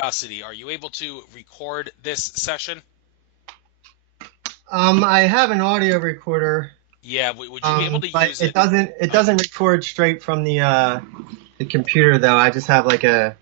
Curiosity, are you able to record this session? I have an audio recorder, Yeah, would you be able to but use it it? doesn't record straight from the computer though. I just have like a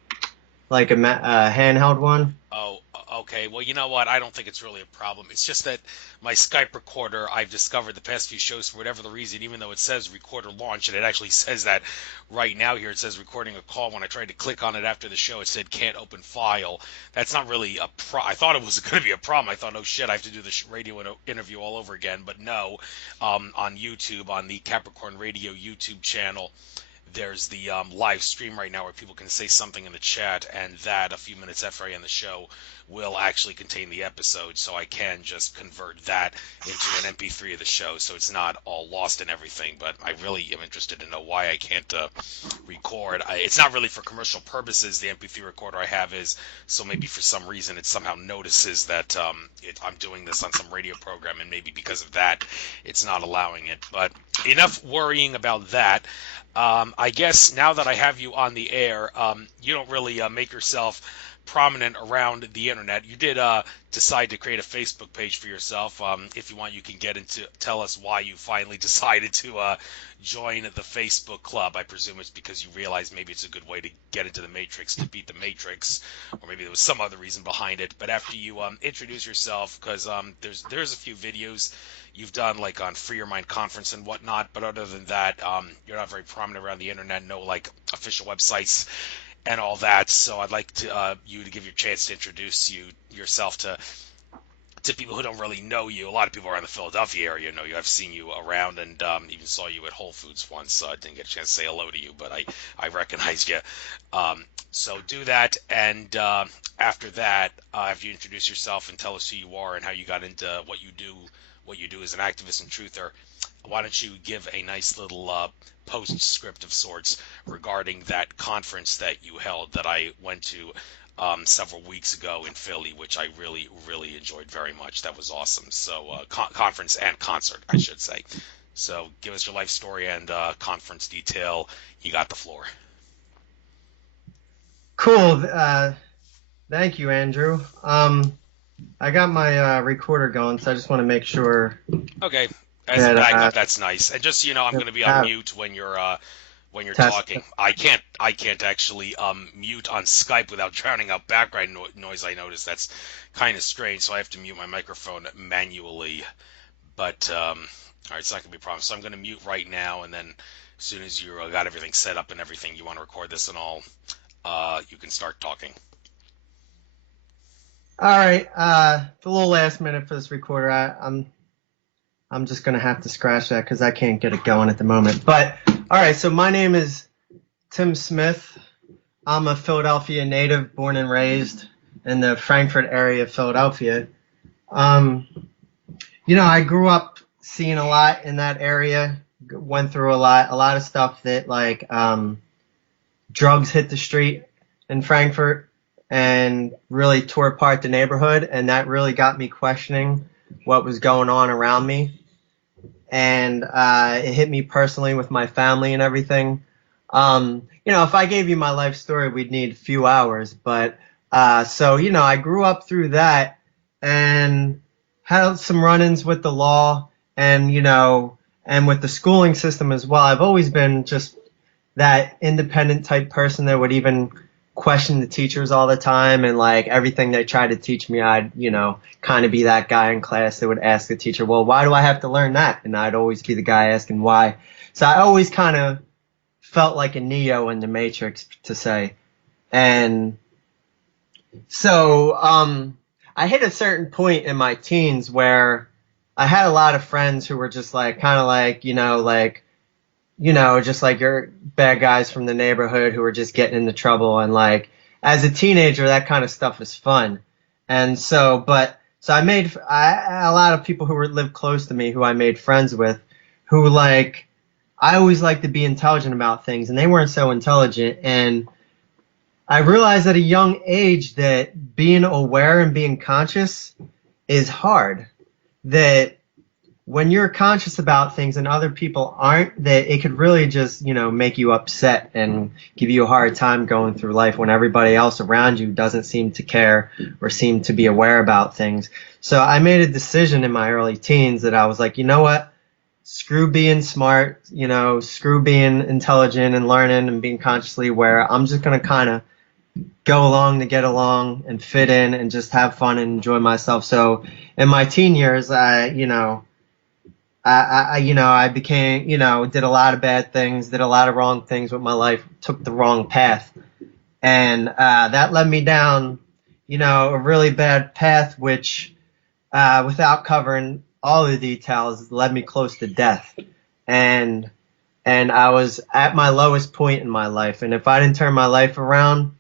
handheld one. Oh, okay. Well, you know what? I don't think it's really a problem. It's just that my Skype recorder, I've discovered the past few shows, for whatever the reason, even though it says recorder launch, and it actually says that right now here, it says recording a call. When I tried to click on it after the show, it said can't open file. That's not really a I thought it was going to be a problem. I thought, oh shit, I have to do the radio interview all over again. But no, on YouTube, on the Capricorn Radio YouTube channel, there's the live stream right now where people can say something in the chat, and that a few minutes after I end the show will actually contain the episode, so I can just convert that into an MP3 of the show, so it's not all lost and everything. But I really am interested to know why I can't record. It's not really for commercial purposes. The MP3 recorder I have is so maybe for some reason it somehow notices that I'm doing this on some radio program, and maybe because of that it's not allowing it. But enough worrying about that. I guess now that I have you on the air, you don't really make yourself prominent around the internet. You did decide to create a Facebook page for yourself. If you want, you can get into tell us why you finally decided to join the Facebook club. I presume it's because you realized maybe it's a good way to get into the Matrix, to beat the Matrix, or maybe there was some other reason behind it. But after you introduce yourself, because there's a few videos you've done like on Free Your Mind conference and whatnot, but other than that, you're not very prominent around the internet. No like official websites and all that. So I'd like to you to give your chance to introduce yourself to people who don't really know you. A lot of people around the Philadelphia area know you. I've seen you around, and even saw you at Whole Foods once. So I didn't get a chance to say hello to you, but I recognized you. So do that, and after that, after you introduce yourself and tell us who you are and how you got into what you do as an activist and truther, why don't you give a nice little postscript of sorts regarding that conference that you held that I went to several weeks ago in Philly, which I really, really enjoyed very much. That was awesome. So, conference and concert, I should say. So, give us your life story and conference detail. You got the floor. Cool. Thank you, Andrew. I got my recorder going, so I just want to make sure Okay, as a that backup, that's nice. And just so you know, I'm that going to be we on have mute when you're test. talking. I can't actually mute on Skype without drowning out background noise. I notice that's kind of strange, so I have to mute my microphone manually. But all right, it's not gonna be a problem. So I'm gonna mute right now, and then as soon as you got everything set up and everything, you want to record this and all, you can start talking. All right. It's a little last minute for this recorder. I'm just gonna have to scratch that because I can't get it going at the moment. But all right. So my name is Tim Smith. I'm a Philadelphia native, born and raised in the Frankfurt area of Philadelphia. Um, I grew up seeing a lot in that area. Went through a lot of stuff that like drugs hit the street in Frankfurt and really tore apart the neighborhood, and that really got me questioning what was going on around me. And it hit me personally with my family and everything. If I gave you my life story, we'd need a few hours. But I grew up through that and had some run-ins with the law and, and with the schooling system as well. I've always been just that independent type person that would even question the teachers all the time, and like everything they tried to teach me, I'd, kind of be that guy in class that would ask the teacher, well, why do I have to learn that? And I'd always be the guy asking why. So I always kind of felt like a Neo in the Matrix, to say. And so I hit a certain point in my teens where I had a lot of friends who were just like kind of like, just like your bad guys from the neighborhood who were just getting into trouble. And like, as a teenager, that kind of stuff is fun. And so a lot of people who lived close to me who I made friends with who like, I always liked to be intelligent about things and they weren't so intelligent. And I realized at a young age that being aware and being conscious is hard. That when you're conscious about things and other people aren't, that it could really just, make you upset and give you a hard time going through life when everybody else around you doesn't seem to care or seem to be aware about things. So I made a decision in my early teens that I was like, you know what? Screw being smart, screw being intelligent and learning and being consciously aware. I'm just going to kind of go along to get along and fit in and just have fun and enjoy myself. So in my teen years, I became, did a lot of bad things, did a lot of wrong things with my life, took the wrong path. And that led me down, a really bad path, which, without covering all the details, led me close to death. And I was at my lowest point in my life. And if I didn't turn my life around,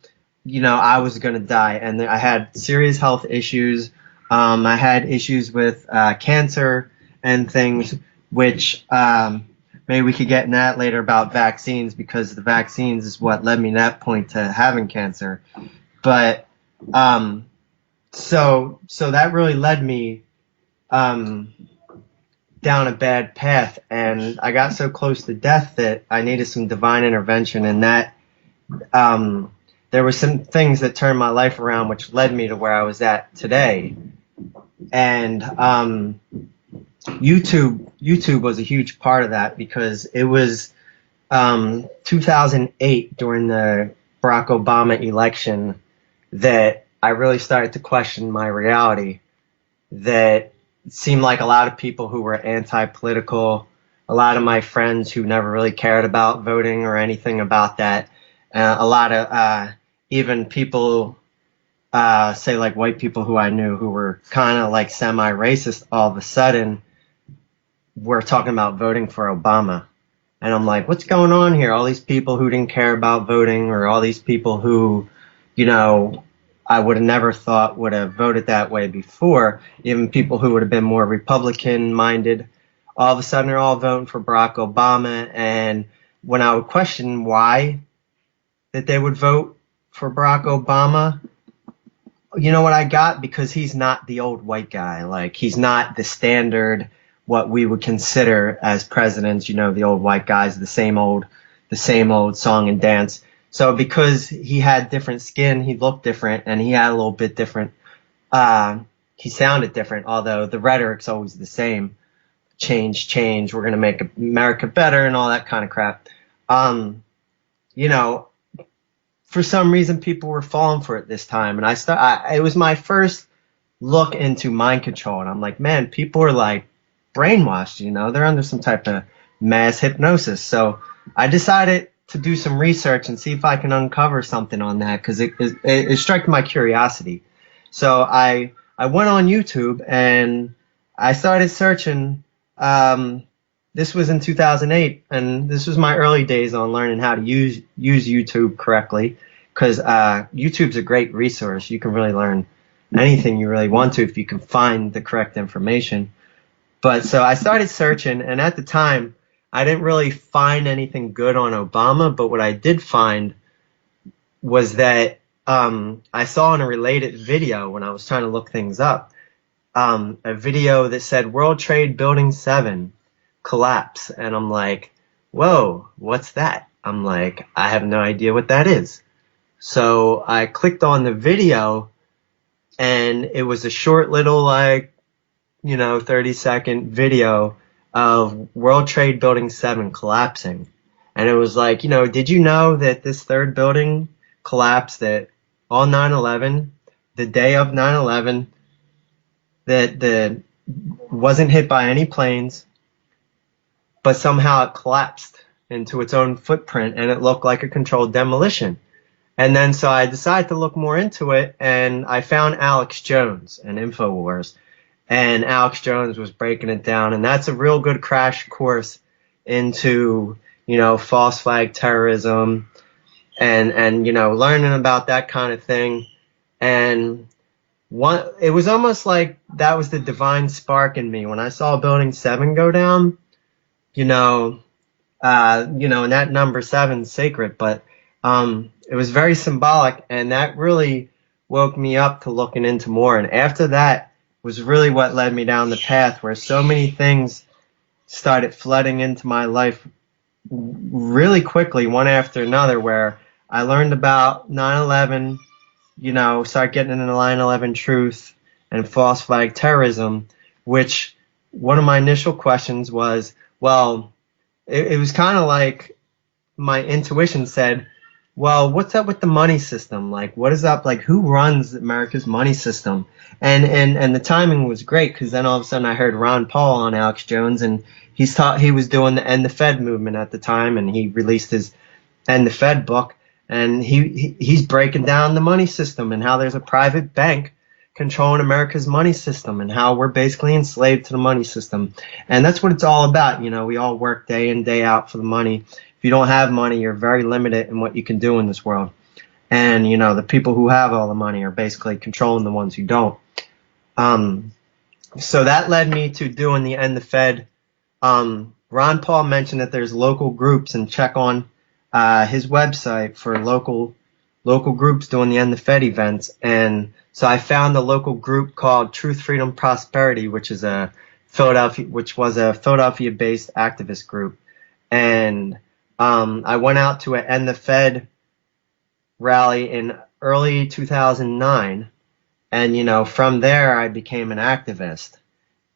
I was going to die. And I had serious health issues. I had issues with cancer and things, which maybe we could get in that later about vaccines, because the vaccines is what led me to that point to having cancer. But so that really led me down a bad path, and I got so close to death that I needed some divine intervention, and that there were some things that turned my life around, which led me to where I was at today. And YouTube was a huge part of that, because it was 2008 during the Barack Obama election that I really started to question my reality. That it seemed like a lot of people who were anti-political, a lot of my friends who never really cared about voting or anything about that, a lot of even people, say like white people who I knew who were kind of like semi-racist, all of a sudden were talking about voting for Obama. And I'm like, what's going on here? All these people who didn't care about voting, or all these people who, I would have never thought would have voted that way before, even people who would have been more Republican minded, all of a sudden are all voting for Barack Obama. And when I would question why that they would vote for Barack Obama, you know what I got? Because he's not the old white guy. Like, he's not the standard, what we would consider as presidents, the old white guys, the same old song and dance. So because he had different skin, he looked different, and he had a little bit different, he sounded different, although the rhetoric's always the same. Change, we're going to make America better and all that kind of crap. For some reason, people were falling for it this time. And it was my first look into mind control. And I'm like, man, people are like brainwashed, they're under some type of mass hypnosis. So I decided to do some research and see if I can uncover something on that, because it struck my curiosity. So I went on YouTube and I started searching. This was in 2008, and this was my early days on learning how to use YouTube correctly, because YouTube's a great resource. You can really learn anything you really want to if you can find the correct information. But so I started searching, and at the time, I didn't really find anything good on Obama, but what I did find was that I saw in a related video when I was trying to look things up, a video that said World Trade Building 7 collapse. And I'm like, whoa, what's that? I'm like, I have no idea what that is. So I clicked on the video, and it was a short little 30-second video of World Trade Building 7 collapsing. And it was like, did you know that this third building collapsed that on 9/11, the day of 9/11, that wasn't hit by any planes, but somehow it collapsed into its own footprint, and it looked like a controlled demolition. And then so I decided to look more into it, and I found Alex Jones and InfoWars. And Alex Jones was breaking it down, and that's a real good crash course into, false flag terrorism and learning about that kind of thing. And it was almost like that was the divine spark in me when I saw Building 7 go down. And that number 7's sacred, but it was very symbolic, and that really woke me up to looking into more. And after that was really what led me down the path where so many things started flooding into my life really quickly, one after another, where I learned about 9/11, start getting into 9/11 truth and false flag terrorism, which one of my initial questions was, well, it was kind of like my intuition said, well, what's up with the money system? Like, what is up? Like, who runs America's money system? And the timing was great because then all of a sudden I heard Ron Paul on Alex Jones, and he was doing the End the Fed movement at the time, and he released his End the Fed book, and he's breaking down the money system and how there's a private bank controlling America's money system and how we're basically enslaved to the money system. And that's what it's all about. We all work day in, day out for the money. If you don't have money, you're very limited in what you can do in this world. And, the people who have all the money are basically controlling the ones who don't. So that led me to doing the End the Fed. Ron Paul mentioned that there's local groups, and check on his website for local groups doing the End the Fed events. And so I found a local group called Truth, Freedom, Prosperity, which was a Philadelphia-based activist group. And I went out to an End the Fed rally in early 2009, and from there I became an activist.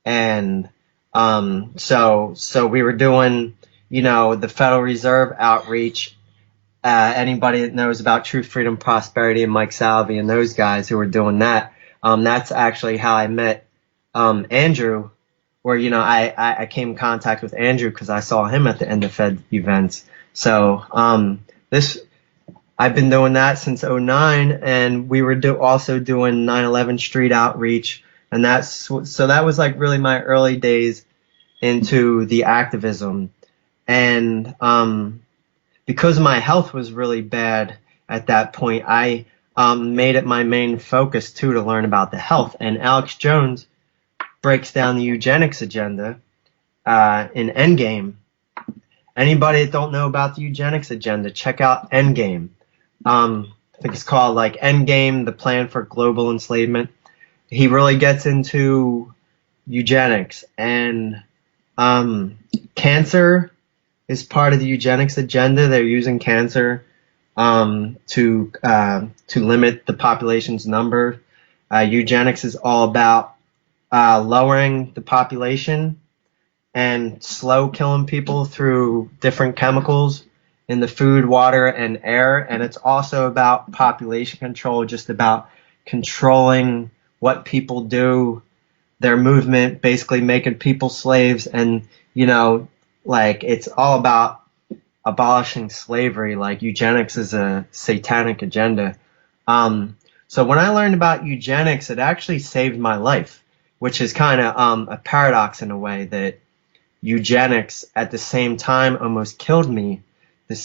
And so we were doing the Federal Reserve outreach. Anybody that knows about Truth, Freedom, Prosperity, and Mike Salvi and those guys who were doing that, that's actually how I met Andrew, where I came in contact with Andrew because I saw him at the End the Fed events. So I've been doing that since '09, and we were also doing 9/11 street outreach, and that was like really my early days into the activism. And because my health was really bad at that point, I made it my main focus too to learn about the health. And Alex Jones breaks down the eugenics agenda in Endgame. Anybody that don't know about the eugenics agenda, check out Endgame. I think it's called like Endgame, the Plan for Global Enslavement. He really gets into eugenics, and cancer is part of the eugenics agenda. They're using cancer to limit the population's number. Eugenics is all about lowering the population and slow killing people through different chemicals in the food, water, and air. And it's also about population control, just about controlling what people do, their movement, basically making people slaves. And, it's all about abolishing slavery. Like, eugenics is a satanic agenda. So when I learned about eugenics, it actually saved my life, which is kind of a paradox in a way, that eugenics at the same time almost killed me.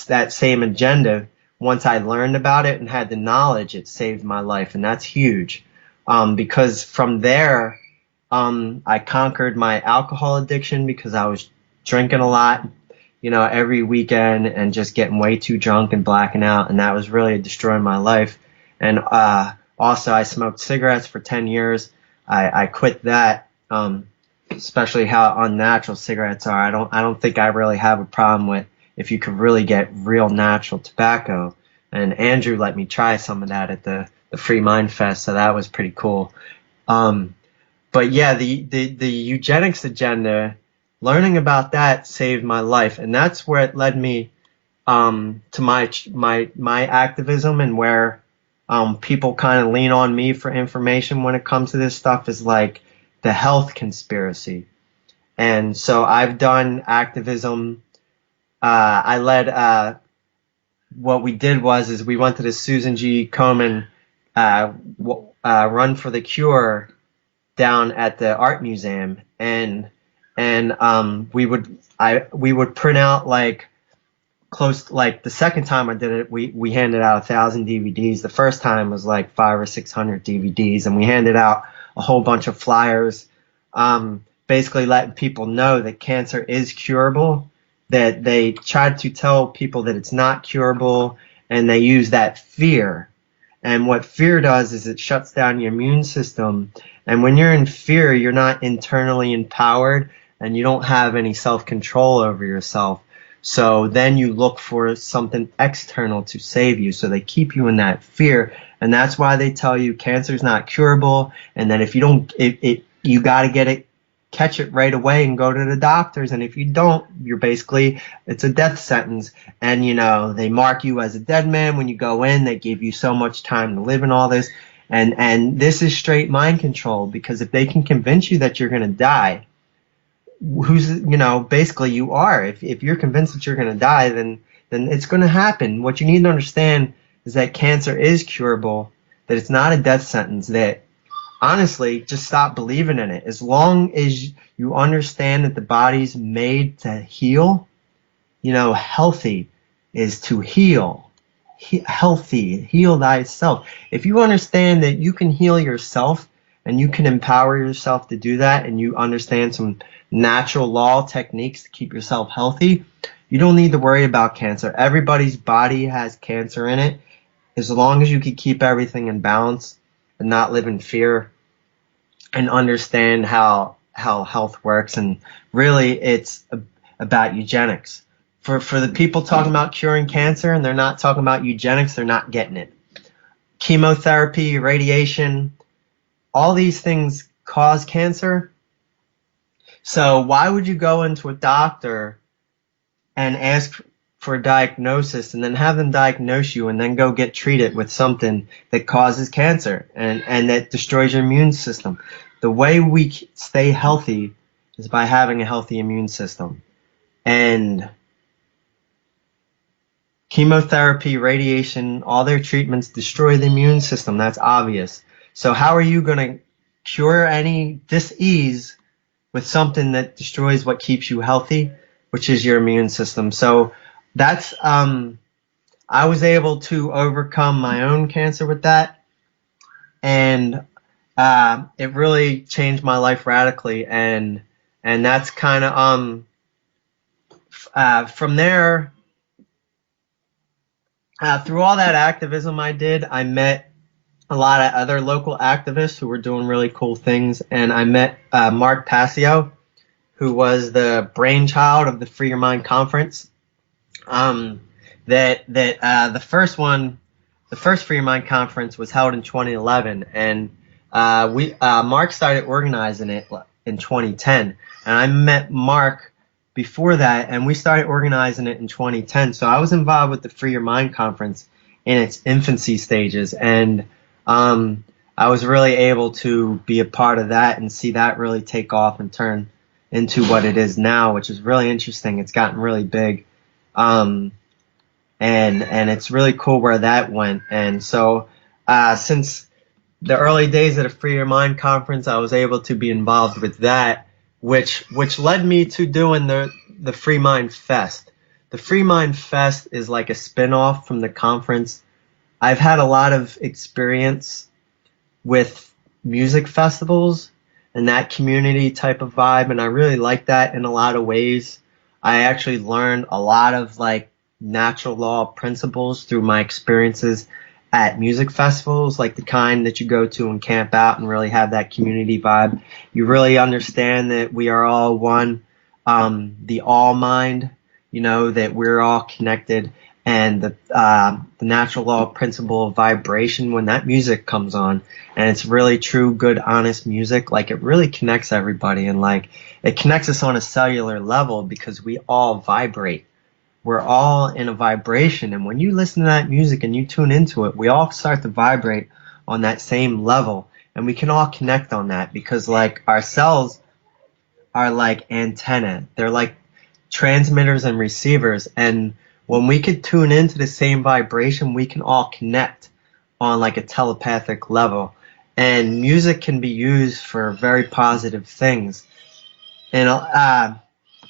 That same agenda, once I learned about it and had the knowledge, it saved my life. And that's huge, because from there, I conquered my alcohol addiction because I was drinking a lot, every weekend, and just getting way too drunk and blacking out. And that was really destroying my life. And also, I smoked cigarettes for 10 years. I quit that, especially how unnatural cigarettes are. I don't think I really have a problem with if you could really get real natural tobacco. And Andrew let me try some of that at the Free Mind Fest, so that was pretty cool. But yeah, the eugenics agenda, learning about that saved my life, and that's where it led me to my activism, and where people kind of lean on me for information when it comes to this stuff, is like the health conspiracy. And so I've done activism. I led what we did is we went to the Susan G. Komen Run for the Cure down at the art museum, and we would print out like the second time I did it, we handed out 1,000 DVDs. The first time was like 500 or 600 DVDs, and we handed out a whole bunch of flyers, basically letting people know that cancer is curable. That they tried to tell people that it's not curable, and they use that fear. And what fear does is it shuts down your immune system. And when you're in fear, you're not internally empowered and you don't have any self-control over yourself. So then you look for something external to save you. So they keep you in that fear. And that's why they tell you cancer is not curable. And that if you don't, you got to get it, catch it right away and go to the doctors. And if you don't, you're basically, it's a death sentence. And, they mark you as a dead man when you go in. They give you so much time to live and all this. And this is straight mind control, because if they can convince you that you're going to die, basically you are. If you're convinced that you're going to die, then it's going to happen. What you need to understand is that cancer is curable, that it's not a death sentence, that honestly, just stop believing in it. As long as you understand that the body's made to heal, healthy is to heal. Healthy, heal thyself. If you understand that you can heal yourself and you can empower yourself to do that, and you understand some natural law techniques to keep yourself healthy, you don't need to worry about cancer. Everybody's body has cancer in it. As long as you can keep everything in balance and not live in fear and understand how health works. And really, it's about eugenics. For the people talking about curing cancer and they're not talking about eugenics, they're not getting it. Chemotherapy, radiation, all these things cause cancer. So why would you go into a doctor and ask for a diagnosis and then have them diagnose you and then go get treated with something that causes cancer and that destroys your immune system? The way we stay healthy is by having a healthy immune system. And chemotherapy, radiation, all their treatments destroy the immune system. That's obvious. So how are you going to cure any dis-ease with something that destroys what keeps you healthy, which is your immune system? So that's, I was able to overcome my own cancer with that. And it really changed my life radically. And that's kind of, from there, through all that activism I did, I met a lot of other local activists who were doing really cool things. And I met Mark Passio, who was the brainchild of the Free Your Mind Conference. The first Free Your Mind Conference was held in 2011, and Mark started organizing it in 2010. And I met Mark before that, and we started organizing it in 2010. So I was involved with the Free Your Mind Conference in its infancy stages, and I was really able to be a part of that and see that really take off and turn into what it is now, which is really interesting. It's gotten really big, and it's really cool where that went. And so since the early days of the Free Your Mind Conference, I was able to be involved with that, which led me to doing the Free Mind Fest. The Free Mind Fest is like a spin-off from the conference. I've had a lot of experience with music festivals and that community type of vibe, and I really like that in a lot of ways. I actually learned a lot of like natural law principles through my experiences at music festivals, like the kind that you go to and camp out and really have that community vibe. You really understand that we are all one, the all mind, that we're all connected, and the natural law principle of vibration when that music comes on, and it's really true, good, honest music, like it really connects everybody, and like it connects us on a cellular level because we all vibrate. We're all in a vibration, and when you listen to that music and you tune into it, we all start to vibrate on that same level, and we can all connect on that because like our cells are like antennae. They're like transmitters and receivers, and when we could tune into the same vibration, we can all connect on like a telepathic level, and music can be used for very positive things. And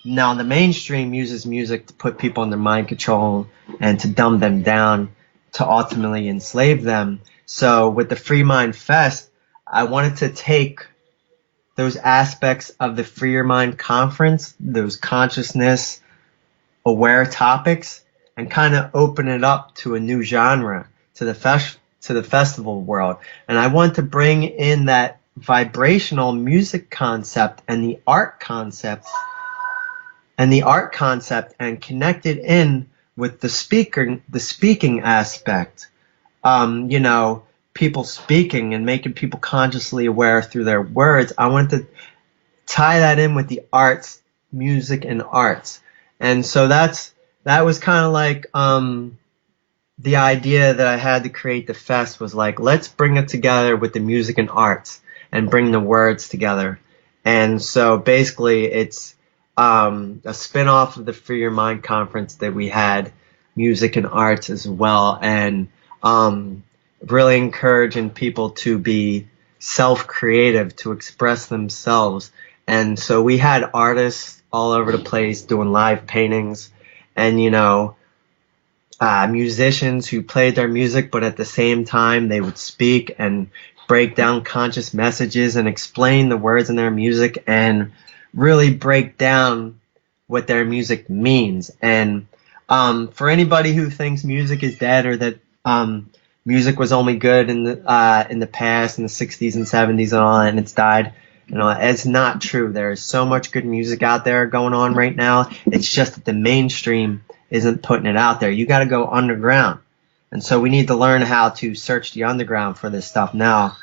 now the mainstream uses music to put people under mind control and to dumb them down to ultimately enslave them. So with the Free Mind Fest, I wanted to take those aspects of the Free Your Mind Conference, those consciousness aware topics, and kind of open it up to a new genre, to to the festival world. And I want to bring in that vibrational music concept and the art concept and connect it in with the speaking aspect. You know, people speaking and making people consciously aware through their words. I want to tie that in with the arts, music and arts. And so that was kind of like the idea that I had to create the fest was like, let's bring it together with the music and arts and bring the words together. And so basically it's a spin-off of the Free Your Mind conference that we had, music and arts as well, and really encouraging people to be self-creative, to express themselves. And so we had artists all over the place doing live paintings and, you know, musicians who played their music, but at the same time they would speak and break down conscious messages and explain the words in their music and really break down what their music means. And for anybody who thinks music is dead or that music was only good in the past, in the 60s and 70s and all, and it's died, you know, it's not true. There's so much good music out there going on right now. It's just that the mainstream isn't putting it out there. You got to go underground. And so we need to learn how to search the underground for this stuff now.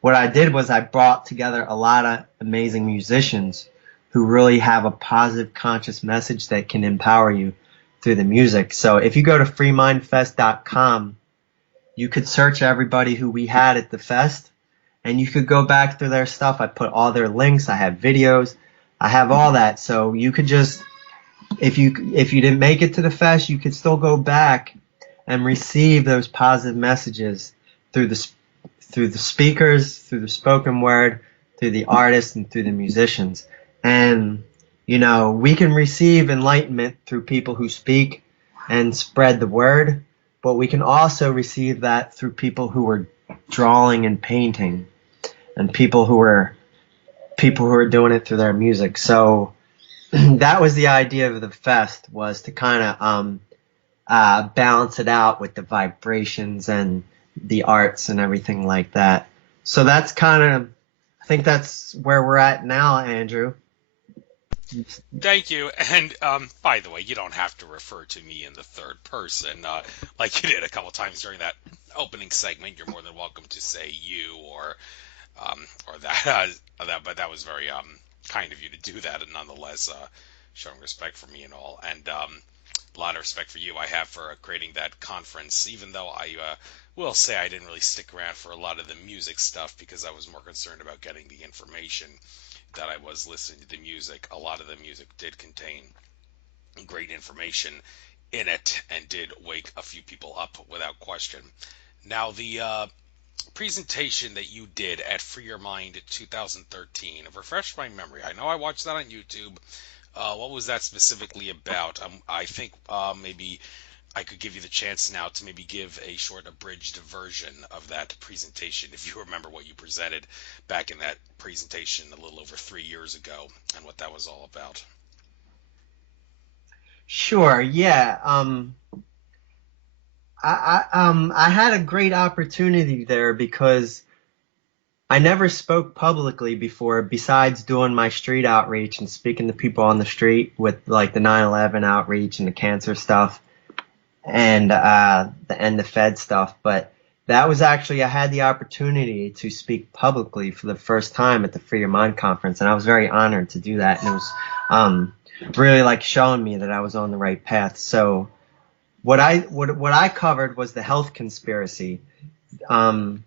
What I did was I brought together a lot of amazing musicians who really have a positive conscious message that can empower you through the music. So if you go to freemindfest.com, you could search everybody who we had at the fest, and you could go back through their stuff. I put all their links. I have videos. I have all that. So you could just, if you didn't make it to the fest, you could still go back and receive those positive messages through the speakers, through the spoken word, through the artists, and through the musicians. And, you know, we can receive enlightenment through people who speak and spread the word, but we can also receive that through people who are drawing and painting and people who are doing it through their music. So that was the idea of the fest, was to kind of balance it out with the vibrations and the arts and everything like that. So that's kind of, I think that's where we're at now, Andrew. Thank you. And by the way, you don't have to refer to me in the third person like you did a couple times during that opening segment. You're more than welcome to say you or that. But that was very kind of you to do that, and nonetheless showing respect for me and all. And a lot of respect for you I have for creating that conference, even though I will say I didn't really stick around for a lot of the music stuff because I was more concerned about getting the information that I was listening to the music. A lot of the music did contain great information in it and did wake a few people up without question. Now, the presentation that you did at Free Your Mind 2013, refresh my memory. I know I watched that on YouTube. What was that specifically about? I think maybe I could give you the chance now to maybe give a short abridged version of that presentation, if you remember what you presented back in that presentation a little over 3 years ago and what that was all about. Sure, yeah. I had a great opportunity there because I never spoke publicly before, besides doing my street outreach and speaking to people on the street with like the 9/11 outreach and the cancer stuff and the Fed stuff. But that was actually, I had the opportunity to speak publicly for the first time at the Free Your Mind conference, and I was very honored to do that. And it was really like showing me that I was on the right path. So what I covered was the health conspiracy, because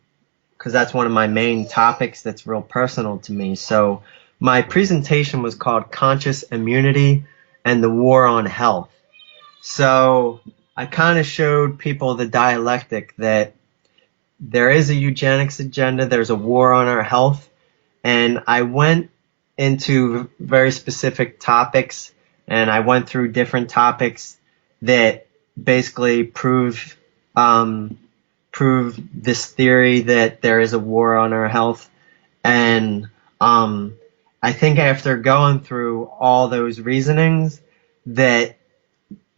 that's one of my main topics that's real personal to me. So my presentation was called Conscious Immunity and the War on Health. So I kind of showed people the dialectic that there is a eugenics agenda, there's a war on our health, and I went into very specific topics, and I went through different topics that basically prove this theory that there is a war on our health. And I think after going through all those reasonings that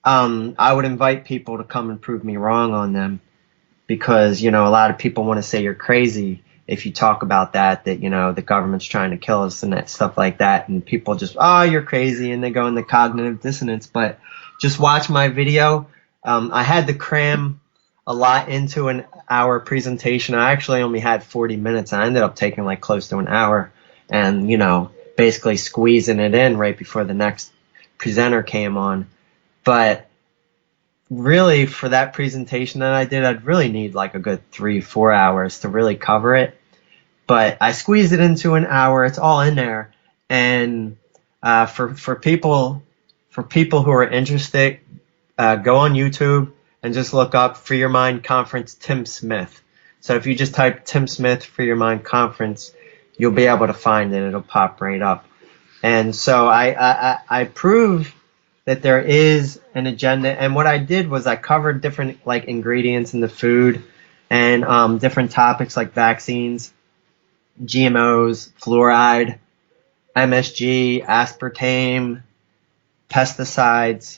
I would invite people to come and prove me wrong on them. because, a lot of people want to say you're crazy if you talk about that, the government's trying to kill us and that stuff like that. And people just, oh, you're crazy. And they go into cognitive dissonance. But just watch my video. I had to cram a lot into an hour presentation. I actually only had 40 minutes. I ended up taking like close to an hour and, basically squeezing it in right before the next presenter came on. But really, for that presentation that I did, I'd really need like a good 3-4 hours to really cover it. But I squeezed it into an hour. It's all in there. And for people who are interested, go on YouTube and just look up Free Your Mind Conference Tim Smith. So if you just type Tim Smith Free Your Mind Conference, you'll be able to find it. It'll pop right up. And so I prove that there is an agenda. And what I did was I covered different like ingredients in the food and different topics like vaccines, GMOs, fluoride, MSG, aspartame, pesticides.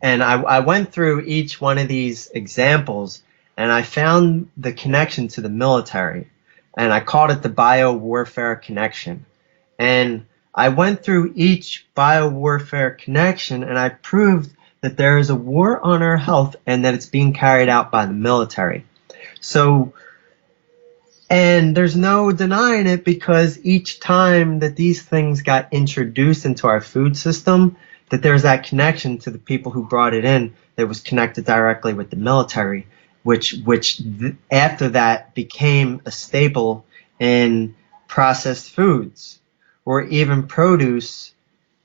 And I went through each one of these examples and I found the connection to the military. And I called it the biowarfare connection. And I went through each biowarfare connection and I proved that there is a war on our health and that it's being carried out by the military. So, and there's no denying it because each time that these things got introduced into our food system, that there's that connection to the people who brought it in that was connected directly with the military, which after that became a staple in processed foods or even produce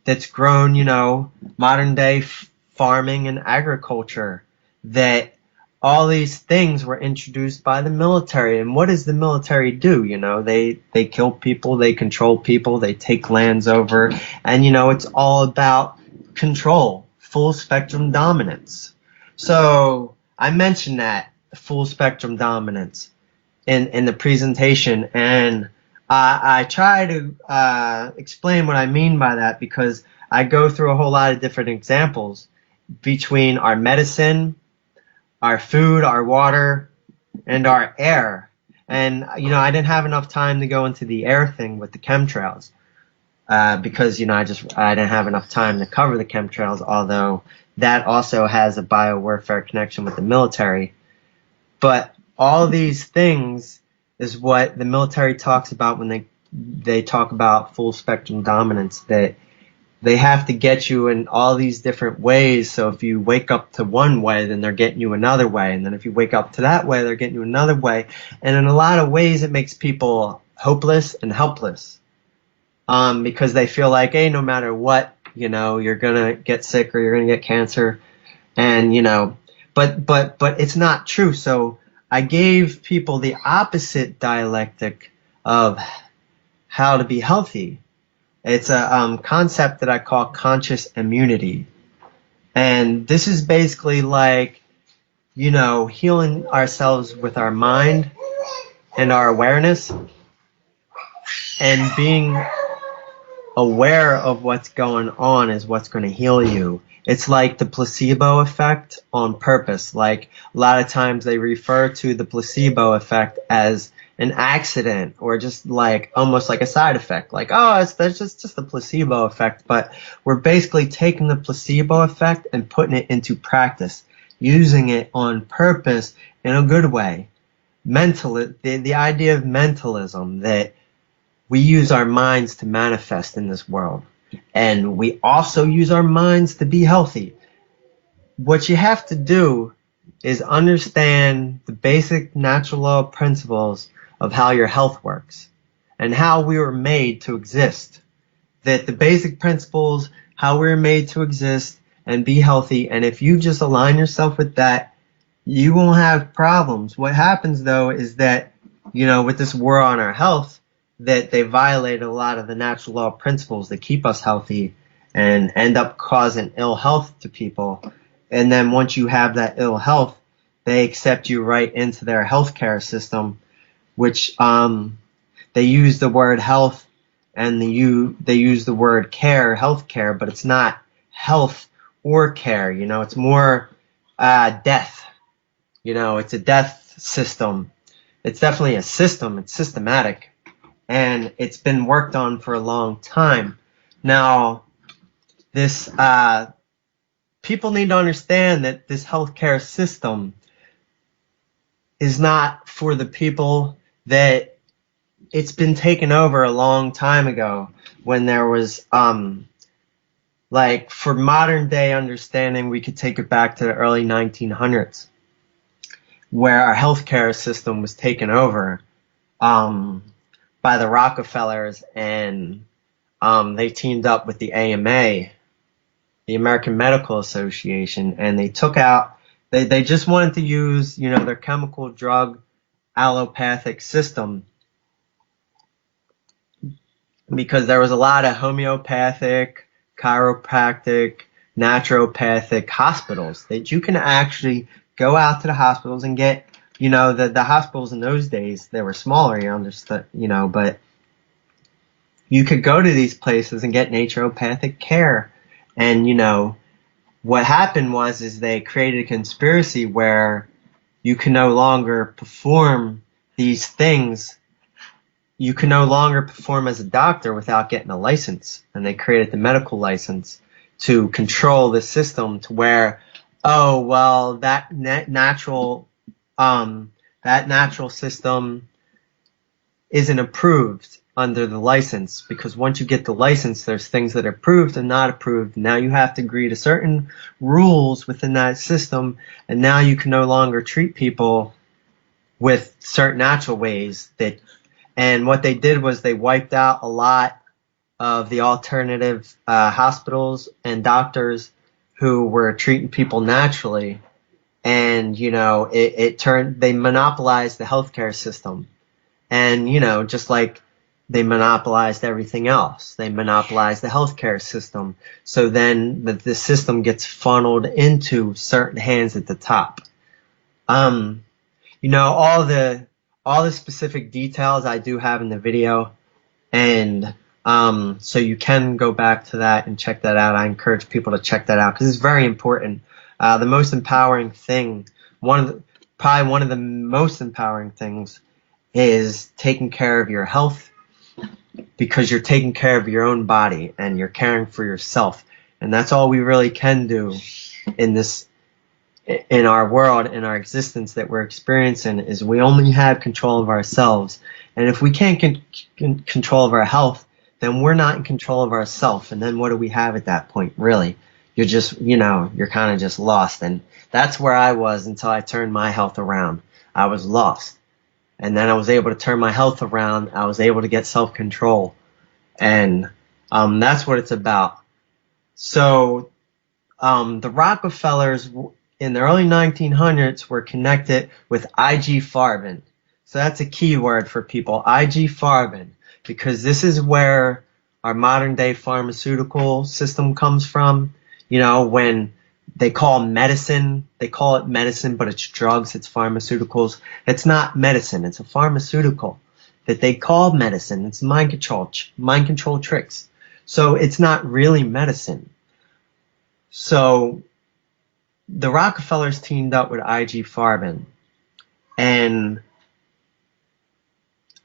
that's grown, modern day farming and agriculture, that all these things were introduced by the military. And what does the military do? They kill people, they control people, they take lands over, and it's all about control, full spectrum dominance. So I mentioned that full spectrum dominance in the presentation, and I try to explain what I mean by that because I go through a whole lot of different examples between our medicine, our food, our water, and our air. And, I didn't have enough time to go into the air thing with the chemtrails. Because, I didn't have enough time to cover the chemtrails, although that also has a biowarfare connection with the military. But all these things is what the military talks about when they talk about full spectrum dominance, that they have to get you in all these different ways. So if you wake up to one way, then they're getting you another way. And then if you wake up to that way, they're getting you another way. And in a lot of ways, it makes people hopeless and helpless. Because they feel like, hey, no matter what, you're gonna get sick or you're gonna get cancer, and but it's not true. So I gave people the opposite dialectic of how to be healthy. It's a concept that I call conscious immunity, and this is basically like, healing ourselves with our mind and our awareness, and being aware of what's going on is what's going to heal you. It's like the placebo effect on purpose. Like a lot of times they refer to the placebo effect as an accident or just like almost like a side effect. Like, oh, there's just the placebo effect. But we're basically taking the placebo effect and putting it into practice, using it on purpose in a good way. The idea of mentalism, that we use our minds to manifest in this world. And we also use our minds to be healthy. What you have to do is understand the basic natural law principles of how your health works and how we were made to exist. That the basic principles, how we were made to exist and be healthy. And if you just align yourself with that, you won't have problems. What happens though is that, with this war on our health, that they violate a lot of the natural law principles that keep us healthy and end up causing ill health to people. And then once you have that ill health, they accept you right into their healthcare system, which they use the word health and they use the word care, healthcare, but it's not health or care. It's more death. It's a death system. It's definitely a system. It's systematic, and it's been worked on for a long time. Now, this people need to understand that this healthcare system is not for the people that it's been taken over a long time ago when there was like for modern day understanding, we could take it back to the early 1900s where our healthcare system was taken over um, by the Rockefellers, and they teamed up with the AMA, the American Medical Association, and they took out, they just wanted to use, their chemical drug allopathic system because there was a lot of homeopathic, chiropractic, naturopathic hospitals that you can actually go out to the hospitals and get, the hospitals in those days, they were smaller, you understand, but you could go to these places and get naturopathic care. And, what happened is they created a conspiracy where you can no longer perform these things. You can no longer perform as a doctor without getting a license. And they created the medical license to control the system to where, oh, well, that natural system isn't approved under the license, because once you get the license, there's things that are approved and not approved. Now you have to agree to certain rules within that system, and now you can no longer treat people with certain natural ways that. And what they did was they wiped out a lot of the alternative hospitals and doctors who were treating people naturally, and they monopolized the healthcare system. And just like they monopolized everything else, they monopolized the healthcare system. So then the system gets funneled into certain hands at the top. All the specific details I do have in the video, and so you can go back to that and check that out. I encourage people to check that out because it's very important. The most empowering thing, probably one of the most empowering things, is taking care of your health, because you're taking care of your own body and you're caring for yourself. And that's all we really can do in our world, in our existence that we're experiencing, is we only have control of ourselves. And if we can't control of our health, then we're not in control of ourselves. And then what do we have at that point, really? You're just, you're kind of just lost. And that's where I was until I turned my health around. I was lost. And then I was able to turn my health around. I was able to get self-control. And that's what it's about. So the Rockefellers in the early 1900s were connected with IG Farben. So that's a key word for people, IG Farben, because this is where our modern day pharmaceutical system comes from. When they call it medicine, but it's drugs, it's pharmaceuticals. It's not medicine, it's a pharmaceutical that they call medicine. It's mind control tricks. So it's not really medicine. So the Rockefellers teamed up with IG Farben, and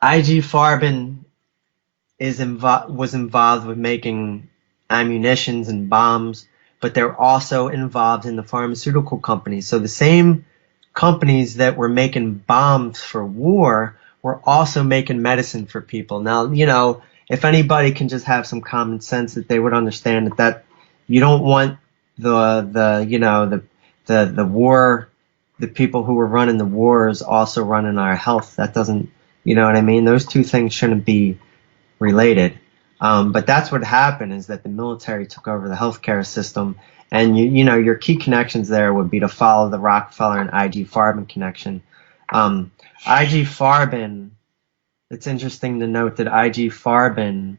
IG Farben was involved with making ammunitions and bombs, but they're also involved in the pharmaceutical companies. So the same companies that were making bombs for war were also making medicine for people. Now, if anybody can just have some common sense, that they would understand that you don't want the war, the people who were running the wars also running our health. That doesn't, you know what I mean? Those two things shouldn't be related. But that's what happened, is that the military took over the healthcare system. And, your key connections there would be to follow the Rockefeller and IG Farben connection. IG Farben, it's interesting to note that IG Farben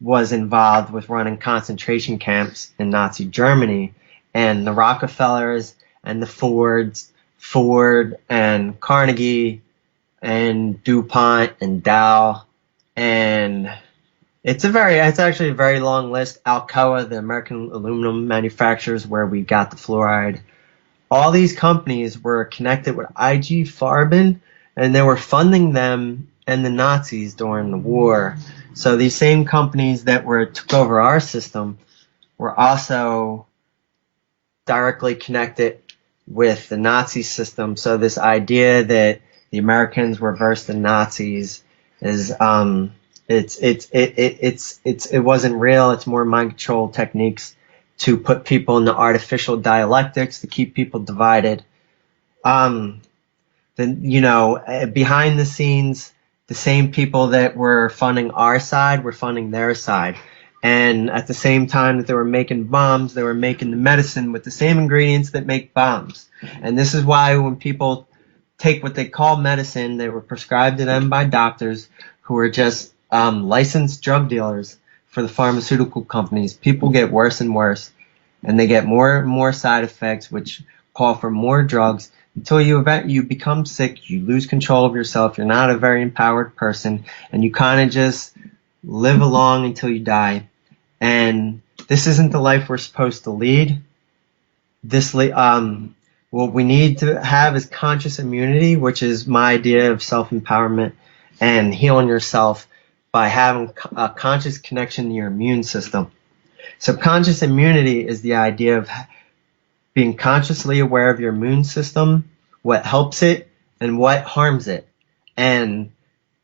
was involved with running concentration camps in Nazi Germany. And the Rockefellers and the Ford and Carnegie and DuPont and Dow, and it's actually a very long list. Alcoa, the American aluminum manufacturers, where we got the fluoride. all these companies were connected with IG Farben, and they were funding them and the Nazis during the war. So these same companies that were took over our system were also directly connected with the Nazi system. So this idea that the Americans were versus the Nazis is it wasn't real. It's more mind control techniques to put people in the artificial dialectics to keep people divided. Um, then behind the scenes, the same people that were funding our side were funding their side. And at the same time that they were making bombs, they were making the medicine with the same ingredients that make bombs. And this is why when people take what they call medicine, they were prescribed to them by doctors who are just licensed drug dealers for the pharmaceutical companies. People get worse and worse, and they get more and more side effects, which call for more drugs until you become sick, you lose control of yourself, you're not a very empowered person, and you kind of just live along until you die. And this isn't the life we're supposed to lead. What we need to have is conscious immunity, which is my idea of self-empowerment and healing yourself by having a conscious connection to your immune system. So conscious immunity is the idea of being consciously aware of your immune system, what helps it and what harms it. And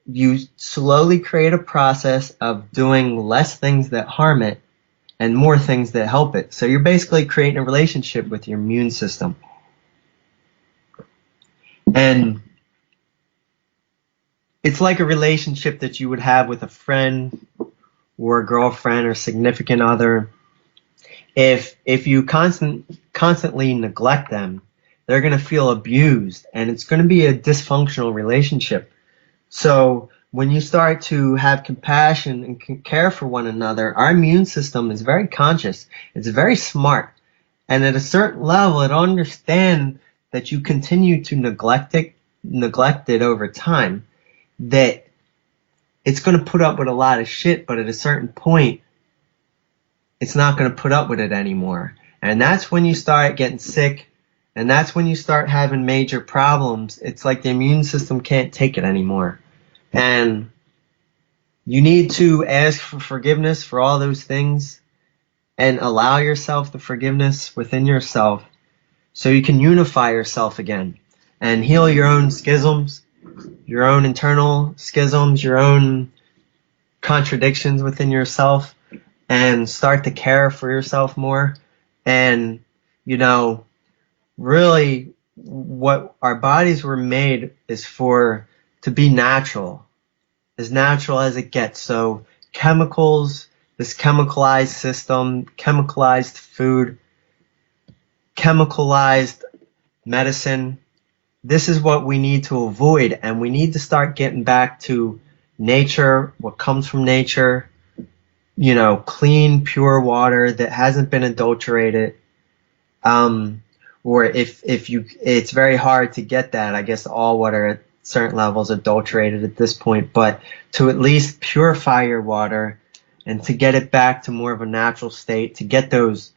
you slowly create a process of doing less things that harm it and more things that help it. So you're basically creating a relationship with your immune system. And it's like a relationship that you would have with a friend or a girlfriend or significant other. If you constantly neglect them, they're going to feel abused, and it's going to be a dysfunctional relationship. So when you start to have compassion and care for one another, our immune system is very conscious. It's very smart. And at a certain level, it'll understand that you continue to neglect it over time, that it's going to put up with a lot of shit, but at a certain point, it's not going to put up with it anymore. And that's when you start getting sick, and that's when you start having major problems. It's like the immune system can't take it anymore. And you need to ask for forgiveness for all those things and allow yourself the forgiveness within yourself so you can unify yourself again and heal your own schisms, your own internal schisms, your own contradictions within yourself, and start to care for yourself more. And, really what our bodies were made is to be natural, as natural as it gets. So chemicals, this chemicalized system, chemicalized food, chemicalized medicine, this is what we need to avoid. And we need to start getting back to nature, what comes from nature, clean, pure water that hasn't been adulterated. Or it's very hard to get that. I guess all water at certain levels adulterated at this point, but to at least purify your water and to get it back to more of a natural state, to get those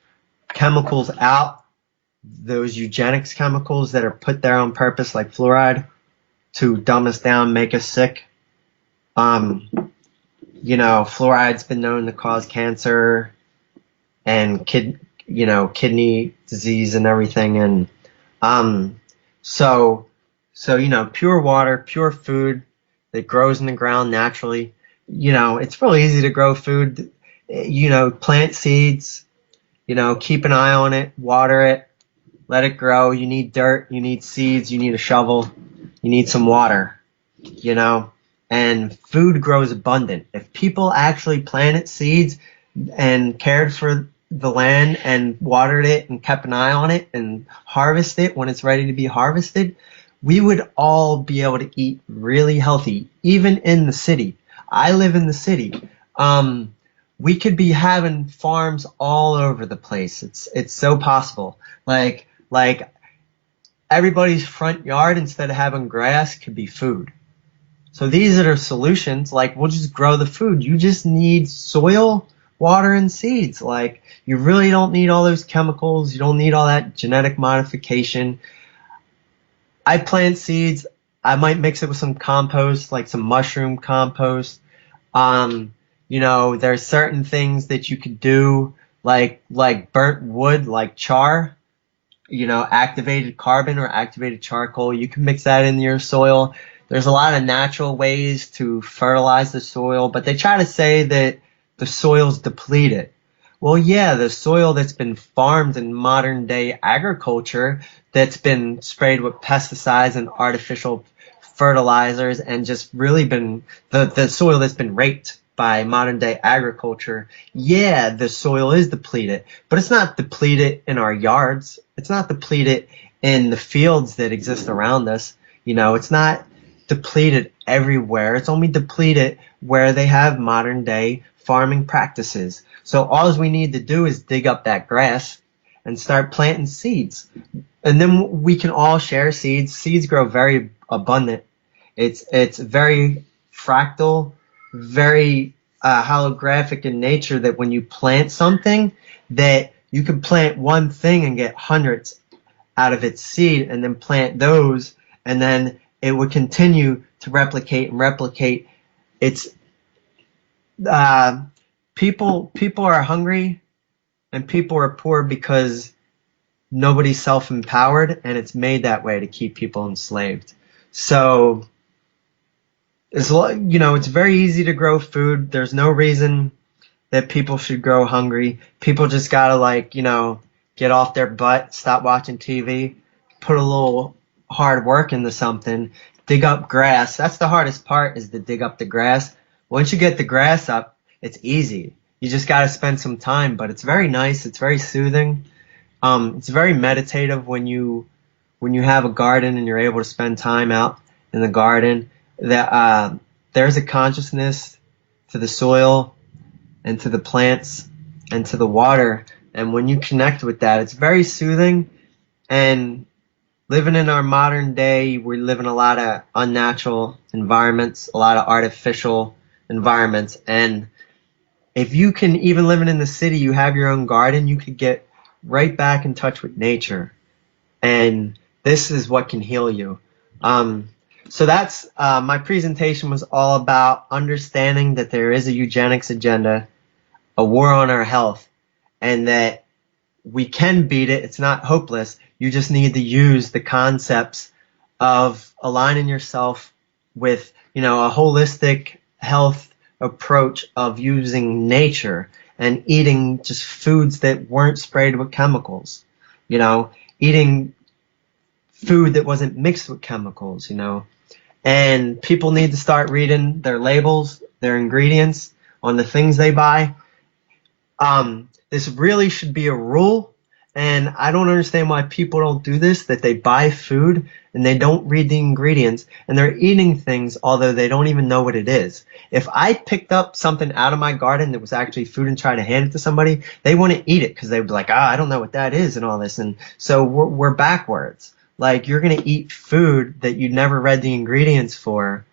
chemicals out, those eugenics chemicals that are put there on purpose, like fluoride, to dumb us down, make us sick. Fluoride's been known to cause cancer and kidney disease and everything. And so pure water, pure food that grows in the ground naturally. It's really easy to grow food. Plant seeds, keep an eye on it, water it, let it grow. You need dirt, you need seeds, you need a shovel, you need some water, and food grows abundant. If people actually planted seeds and cared for the land and watered it and kept an eye on it and harvested it when it's ready to be harvested, we would all be able to eat really healthy, even in the city. I live in the city. We could be having farms all over the place. It's so possible. Like everybody's front yard, instead of having grass, could be food. So these are solutions. Like, we'll just grow the food. You just need soil, water and seeds. Like, you really don't need all those chemicals. You don't need all that genetic modification. I plant seeds. I might mix it with some compost, like some mushroom compost. Um, there's certain things that you could do, like burnt wood, like char, activated carbon or activated charcoal. You can mix that in your soil. There's a lot of natural ways to fertilize the soil, but they try to say that the soil's depleted. Well, yeah, the soil that's been farmed in modern day agriculture, that's been sprayed with pesticides and artificial fertilizers, and just really been the soil that's been raped by modern day agriculture. Yeah, the soil is depleted, but it's not depleted in our yards. It's not depleted in the fields that exist around us. It's not depleted everywhere. It's only depleted where they have modern day farming practices. So all we need to do is dig up that grass and start planting seeds. And then we can all share seeds. Seeds grow very abundant. It's very fractal, very holographic in nature, that when you plant something, that you can plant one thing and get hundreds out of its seed, and then plant those, and then it would continue to replicate and replicate. It's people are hungry and people are poor because nobody's self-empowered, and it's made that way to keep people enslaved. So it's very easy to grow food. There's no reason that people should grow hungry. People just gotta get off their butt, stop watching TV, put a little hard work into something, dig up grass. That's the hardest part, is to dig up the grass. Once you get the grass up, it's easy. You just gotta spend some time, but it's very nice. It's very soothing. It's very meditative when you have a garden and you're able to spend time out in the garden. That there's a consciousness to the soil and to the plants and to the water, and when you connect with that, it's very soothing. And living in our modern day, we live in a lot of unnatural environments, a lot of artificial environments, and if you can, even living in the city, you have your own garden, you could get right back in touch with nature, and this is what can heal you. So that's my presentation was all about understanding that there is a eugenics agenda, a war on our health, and that we can beat it. It's not hopeless. You just need to use the concepts of aligning yourself with, a holistic health approach of using nature and eating just foods that weren't sprayed with chemicals, eating food that wasn't mixed with chemicals, And people need to start reading their labels, their ingredients on the things they buy. This really should be a rule, and I don't understand why people don't do this, that they buy food and they don't read the ingredients, and they're eating things although they don't even know what it is. If I picked up something out of my garden that was actually food and tried to hand it to somebody, they wouldn't eat it because they would be like, I don't know what that is and all this. And so we're backwards. Like, you're going to eat food that you never read the ingredients for,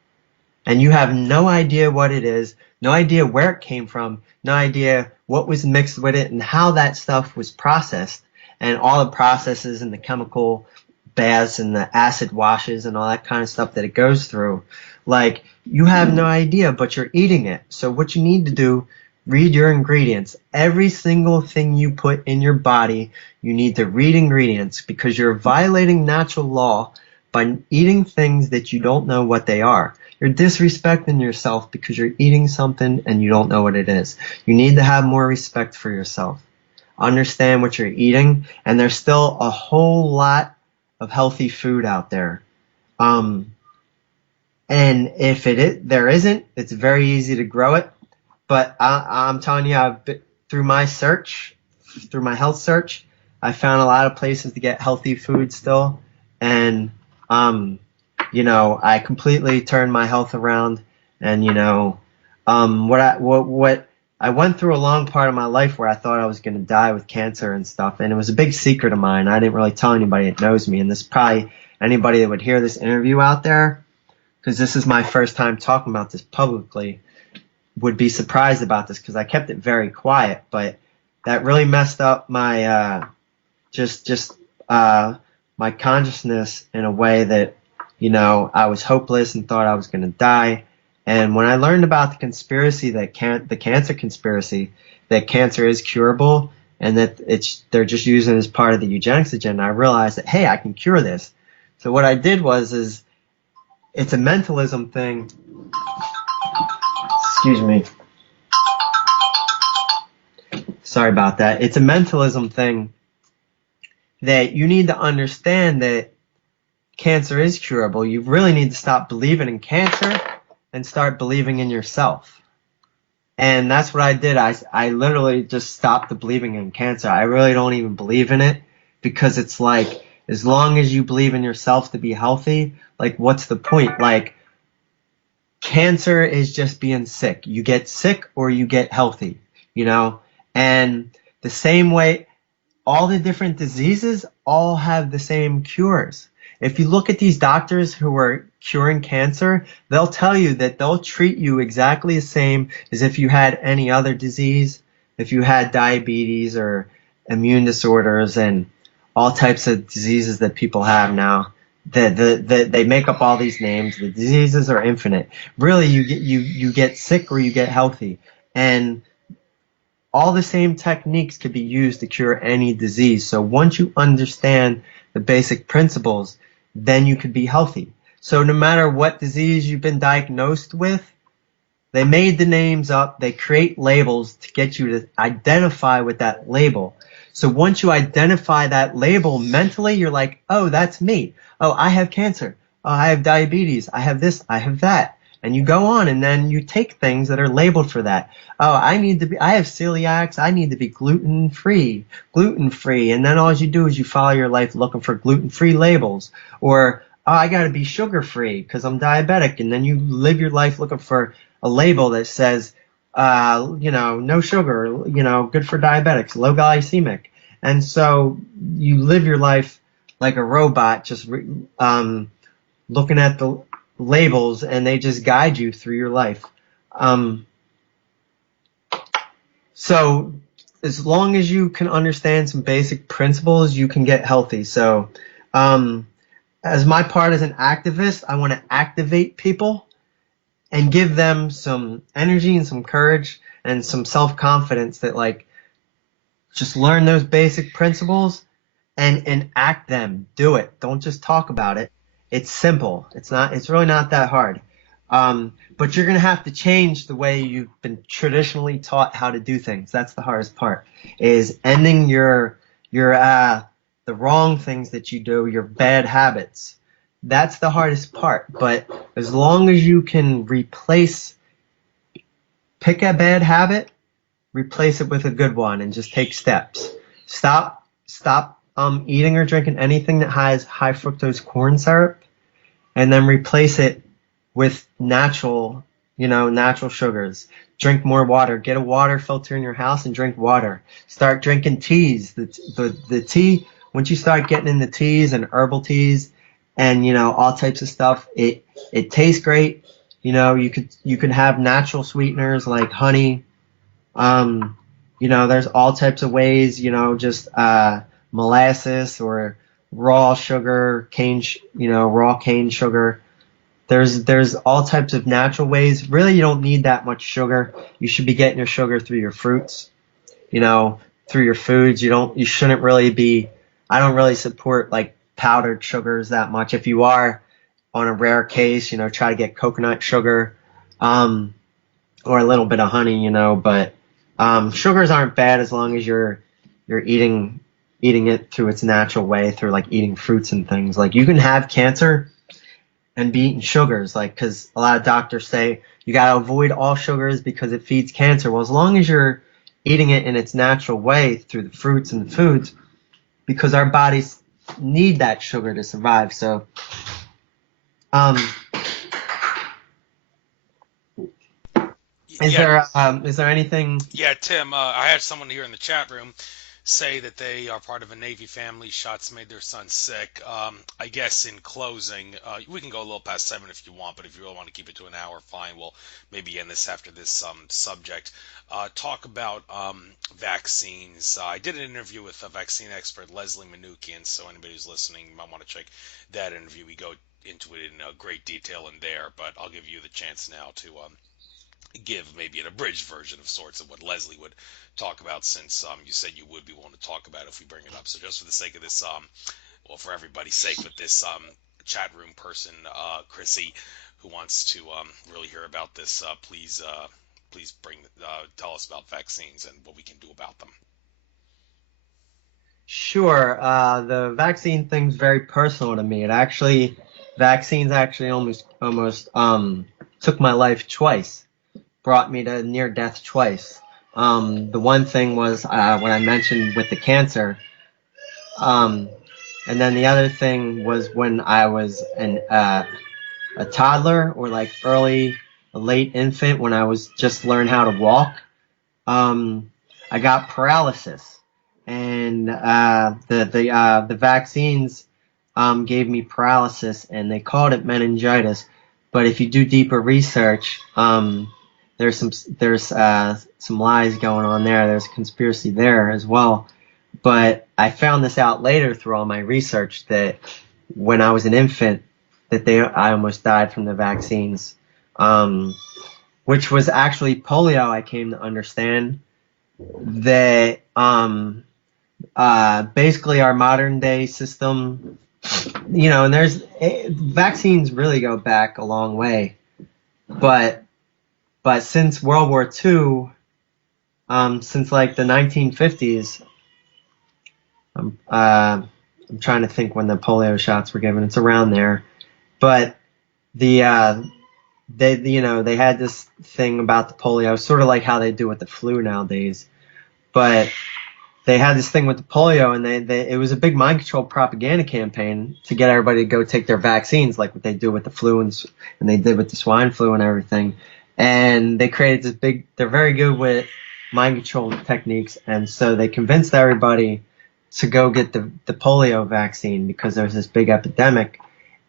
and you have no idea what it is, no idea where it came from, no idea what was mixed with it and how that stuff was processed, and all the processes and the chemical baths and the acid washes and all that kind of stuff that it goes through. Like, you have no idea, but you're eating it. So what you need to do, read your ingredients. Every single thing you put in your body, you need to read ingredients, because you're violating natural law by eating things that you don't know what they are. You're disrespecting yourself because you're eating something and you don't know what it is. You need to have more respect for yourself. Understand what you're eating, and there's still a whole lot of healthy food out there. And if there isn't, it's very easy to grow it. But I'm telling you, through my health search, I found a lot of places to get healthy food still. And, I completely turned my health around. And, I went through a long part of my life where I thought I was going to die with cancer and stuff. And it was a big secret of mine. I didn't really tell anybody that knows me. And this probably anybody that would hear this interview out there, because this is my first time talking about this publicly. would be surprised about this because I kept it very quiet, but that really messed up my just my consciousness in a way that I was hopeless and thought I was going to die. And when I learned about the conspiracy the cancer conspiracy, that cancer is curable and that they're just using it as part of the eugenics agenda, I realized that hey, I can cure this. So what I did is it's a mentalism thing. Excuse me. Sorry about that. It's a mentalism thing that you need to understand that cancer is curable. You really need to stop believing in cancer and start believing in yourself. And that's what I did. I literally just stopped believing in cancer. I really don't even believe in it because it's like, as long as you believe in yourself to be healthy, like what's the point? Like cancer is just being sick. You get sick or you get healthy, And the same way, all the different diseases all have the same cures. If you look at these doctors who are curing cancer, they'll tell you that they'll treat you exactly the same as if you had any other disease, if you had diabetes or immune disorders and all types of diseases that people have now. They make up all these names. The diseases are infinite. Really, you get sick or you get healthy. And all the same techniques could be used to cure any disease. So once you understand the basic principles, then you could be healthy. So no matter what disease you've been diagnosed with, they made the names up. They create labels to get you to identify with that label. So once you identify that label mentally, you're like, oh, that's me. Oh, I have cancer. Oh, I have diabetes. I have this. I have that. And you go on and then you take things that are labeled for that. Oh, I have celiacs. I need to be gluten free. And then all you do is you follow your life looking for gluten free labels. Or, oh, I got to be sugar free because I'm diabetic. And then you live your life looking for a label that says, no sugar, good for diabetics, low glycemic. And so you live your life like a robot, just looking at the labels, and they just guide you through your life. So as long as you can understand some basic principles, you can get healthy. So as my part as an activist, I want to activate people and give them some energy and some courage and some self-confidence that just learn those basic principles and act them. Do it. Don't just talk about it. It's simple. It's really not that hard. But you're going to have to change the way you've been traditionally taught how to do things. That's the hardest part, is ending the wrong things that you do, your bad habits. That's the hardest part. But as long as you can pick a bad habit, replace it with a good one, and just take steps. Stop eating or drinking anything that has high fructose corn syrup, and then replace it with natural sugars. Drink more water. Get a water filter in your house and drink water. Start drinking teas. The tea, once you start getting into teas and herbal teas and all types of stuff, it tastes great. You could have natural sweeteners like honey. There's all types of ways, just molasses or raw sugar, raw cane sugar. There's all types of natural ways. Really, you don't need that much sugar. You should be getting your sugar through your fruits, through your foods. You shouldn't really be, I don't really support powdered sugars that much. If you are, on a rare case, try to get coconut sugar, or a little bit of honey, but sugars aren't bad as long as you're eating it through its natural way, through eating fruits and things. You can have cancer and be eating sugars, because a lot of doctors say you got to avoid all sugars because it feeds cancer. Well, as long as you're eating it in its natural way through the fruits and the foods, because our bodies need that sugar to survive. So, is there anything? Yeah, Tim, I had someone here in the chat room say that they are part of a Navy family. Shots made their son sick. I guess in closing, we can go a little past 7 if you want, but if you really want to keep it to an hour, fine. We'll maybe end this after this subject. Talk about vaccines. I did an interview with a vaccine expert, Leslie Manukian, so anybody who's listening might want to check that interview. We go into it in great detail in there, but I'll give you the chance now to give maybe an abridged version of sorts of what Leslie would talk about, since you said you would be willing to talk about it if we bring it up. So just for the sake of this, well, for everybody's sake, but this chat room person, Chrissy, who wants to really hear about this, please tell us about vaccines and what we can do about them. Sure. The vaccine thing's very personal to me. Vaccines actually almost took my life twice, brought me to near death twice. The one thing was when I mentioned with the cancer, and then the other thing was when I was a toddler or like late infant, when I was just learning how to walk. I got paralysis, and the vaccines gave me paralysis, and they called it meningitis. But if you do deeper research, there's some lies going on there. There's a conspiracy there as well. But I found this out later through all my research that when I was an infant, I almost died from the vaccines, which was actually polio. I came to understand that basically our modern day system, and vaccines really go back a long way, but since World War II, since like the 1950s, I'm trying to think when the polio shots were given. It's around there, but they had this thing about the polio, sort of like how they do with the flu nowadays, but they had this thing with the polio, and it was a big mind control propaganda campaign to get everybody to go take their vaccines, like what they do with the flu and they did with the swine flu and everything. And they created this they're very good with mind control techniques, and so they convinced everybody to go get the polio vaccine because there was this big epidemic.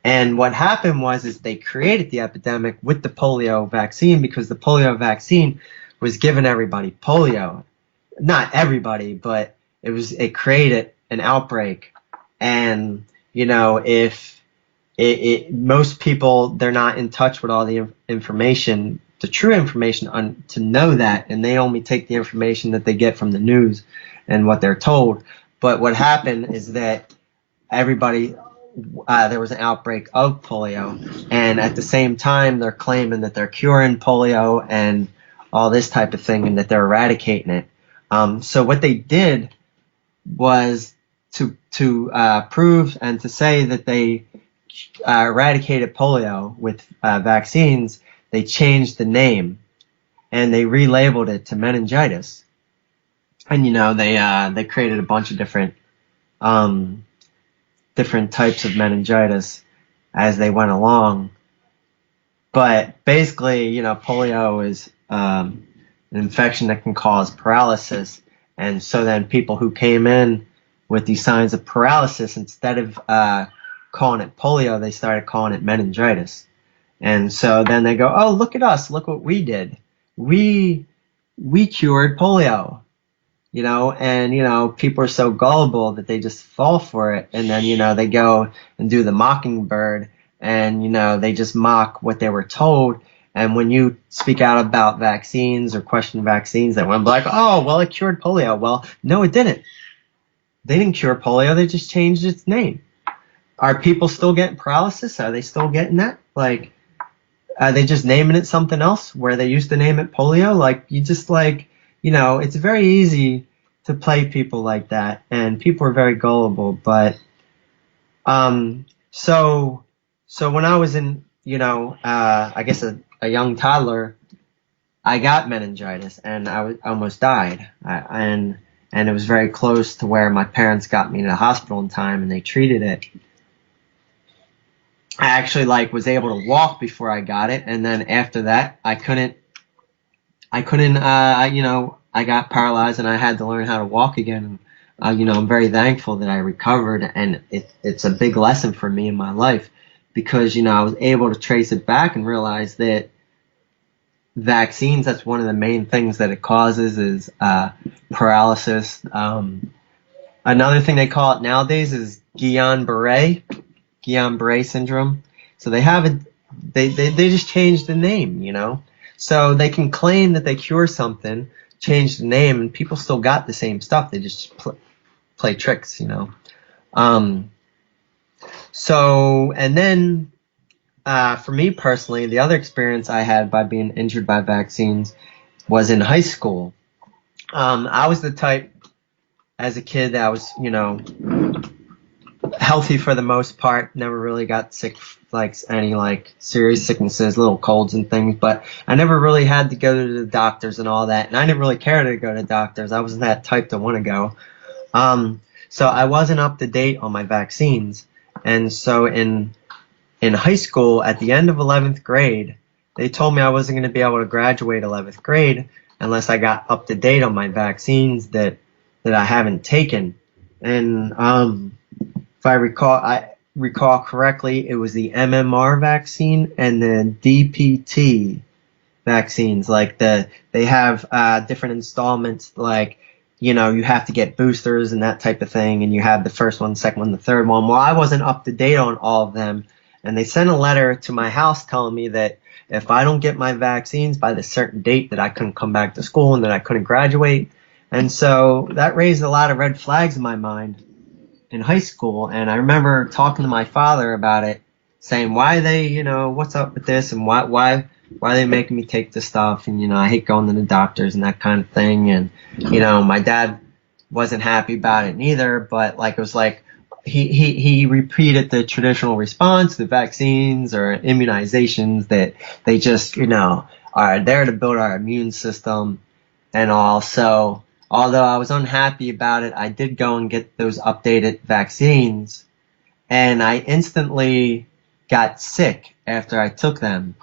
And what happened is they created the epidemic with the polio vaccine, because the polio vaccine was giving everybody polio. Not everybody, but it created an outbreak. And, if most people, they're not in touch with all the information, the true information to know that, and they only take the information that they get from the news and what they're told. But what happened is that there was an outbreak of polio, and at the same time they're claiming that they're curing polio and all this type of thing, and that they're eradicating it. So what they did was to prove and to say that they eradicated polio with vaccines. They changed the name and they relabeled it to meningitis. And they created a bunch of different types of meningitis as they went along. But basically, polio is an infection that can cause paralysis. And so then people who came in with these signs of paralysis, instead of calling it polio, they started calling it meningitis. And so then they go, oh, look at us. Look what we did. We cured polio. And people are so gullible that they just fall for it. And then, they go and do the mockingbird, and, they just mock what they were told. And when you speak out about vaccines or question vaccines, they went like, oh, well, it cured polio. Well, no, it didn't. They didn't cure polio. They just changed its name. Are people still getting paralysis? Are they still getting that? Like, are they just naming it something else where they used to name it polio? Like, it's very easy to play people like that, and people are very gullible. But so when I was in, I guess a young toddler, I got meningitis, and I almost died. And it was very close to where my parents got me to the hospital in time, and they treated it. I actually was able to walk before I got it, and then after that, I got paralyzed, and I had to learn how to walk again. I'm very thankful that I recovered, and it's a big lesson for me in my life because, I was able to trace it back and realize that vaccines, that's one of the main things that it causes is paralysis. Another thing they call it nowadays is Guillain-Barré syndrome. So they just changed the name, So they can claim that they cure something, change the name, and people still got the same stuff. They just play tricks. Um, and then for me personally, the other experience I had by being injured by vaccines was in high school. I was the type as a kid that was, healthy for the most part. Never really got sick, like any like serious sicknesses, little colds and things. But I never really had to go to the doctors and all that. And I didn't really care to go to doctors. I wasn't that type to want to go. So I wasn't up to date on my vaccines. And so in high school, at the end of 11th grade, they told me I wasn't going to be able to graduate 11th grade unless I got up to date on my vaccines that I haven't taken. And if I recall correctly, it was the MMR vaccine and the DPT vaccines. Like they have different installments, like you have to get boosters and that type of thing, and you have the first one, second one, the third one. Well, I wasn't up to date on all of them, and they sent a letter to my house telling me that if I don't get my vaccines by the certain date, that I couldn't come back to school and that I couldn't graduate. And so that raised a lot of red flags in my mind in high school. And I remember talking to my father about it, saying, why they, what's up with this, and why are they making me take this stuff? And, I hate going to the doctors and that kind of thing. And, my dad wasn't happy about it neither, but like, it was like, he repeated the traditional response, the vaccines or immunizations that they just, are there to build our immune system and all. So although I was unhappy about it, I did go and get those updated vaccines, and I instantly got sick after I took them.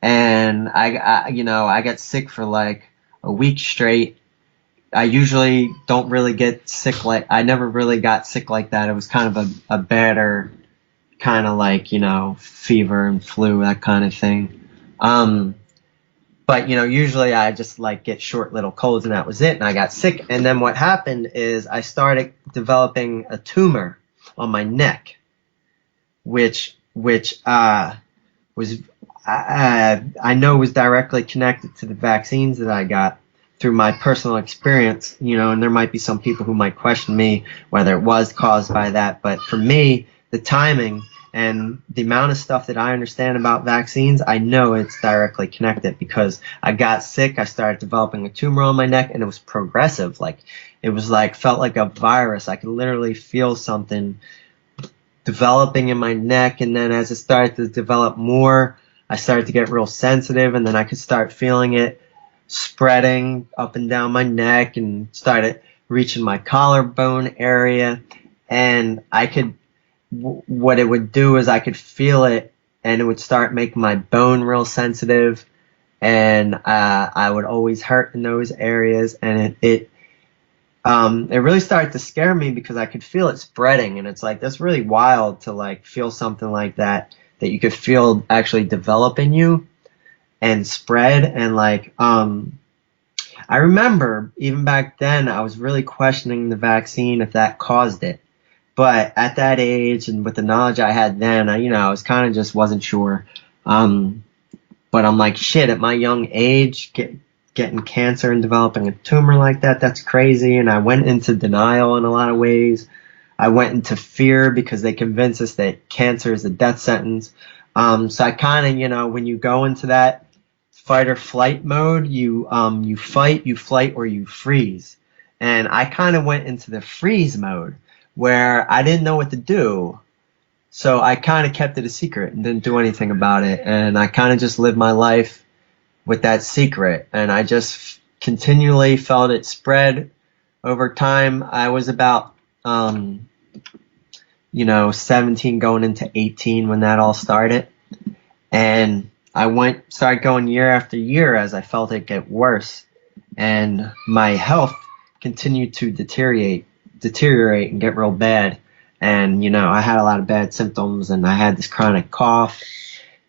And I got sick for like a week straight. I usually don't really get sick I never really got sick like that. It was kind of a better kind of like, fever and flu, that kind of thing. But, usually I just like get short little colds and that was it. And I got sick. And then what happened is I started developing a tumor on my neck, which was, I know was directly connected to the vaccines that I got through my personal experience, and there might be some people who might question me whether it was caused by that. But for me, the timing and the amount of stuff that I understand about vaccines, I know it's directly connected because I got sick. I started developing a tumor on my neck, and it was progressive. Like it was like felt like a virus. I could literally feel something developing in my neck. And then as it started to develop more, I started to get real sensitive, and then I could start feeling it spreading up and down my neck and started reaching my collarbone area. And what it would do is I could feel it, and it would start making my bone real sensitive, and I would always hurt in those areas. And it really started to scare me because I could feel it spreading, and it's like that's really wild to like feel something like that you could feel actually develop in you and spread. And like I remember even back then I was really questioning the vaccine if that caused it. But at that age and with the knowledge I had then, I was kind of just wasn't sure. But I'm like, shit, at my young age, getting cancer and developing a tumor like that, that's crazy. And I went into denial in a lot of ways. I went into fear because they convinced us that cancer is a death sentence. So I kind of, when you go into that fight or flight mode, you fight, you flight, or you freeze. And I kind of went into the freeze mode where I didn't know what to do. So I kind of kept it a secret and didn't do anything about it. And I kind of just lived my life with that secret. And I just continually felt it spread over time. I was about, 17 going into 18 when that all started. And I started going year after year as I felt it get worse. And my health continued to deteriorate deteriorate and get real bad. And, I had a lot of bad symptoms, and I had this chronic cough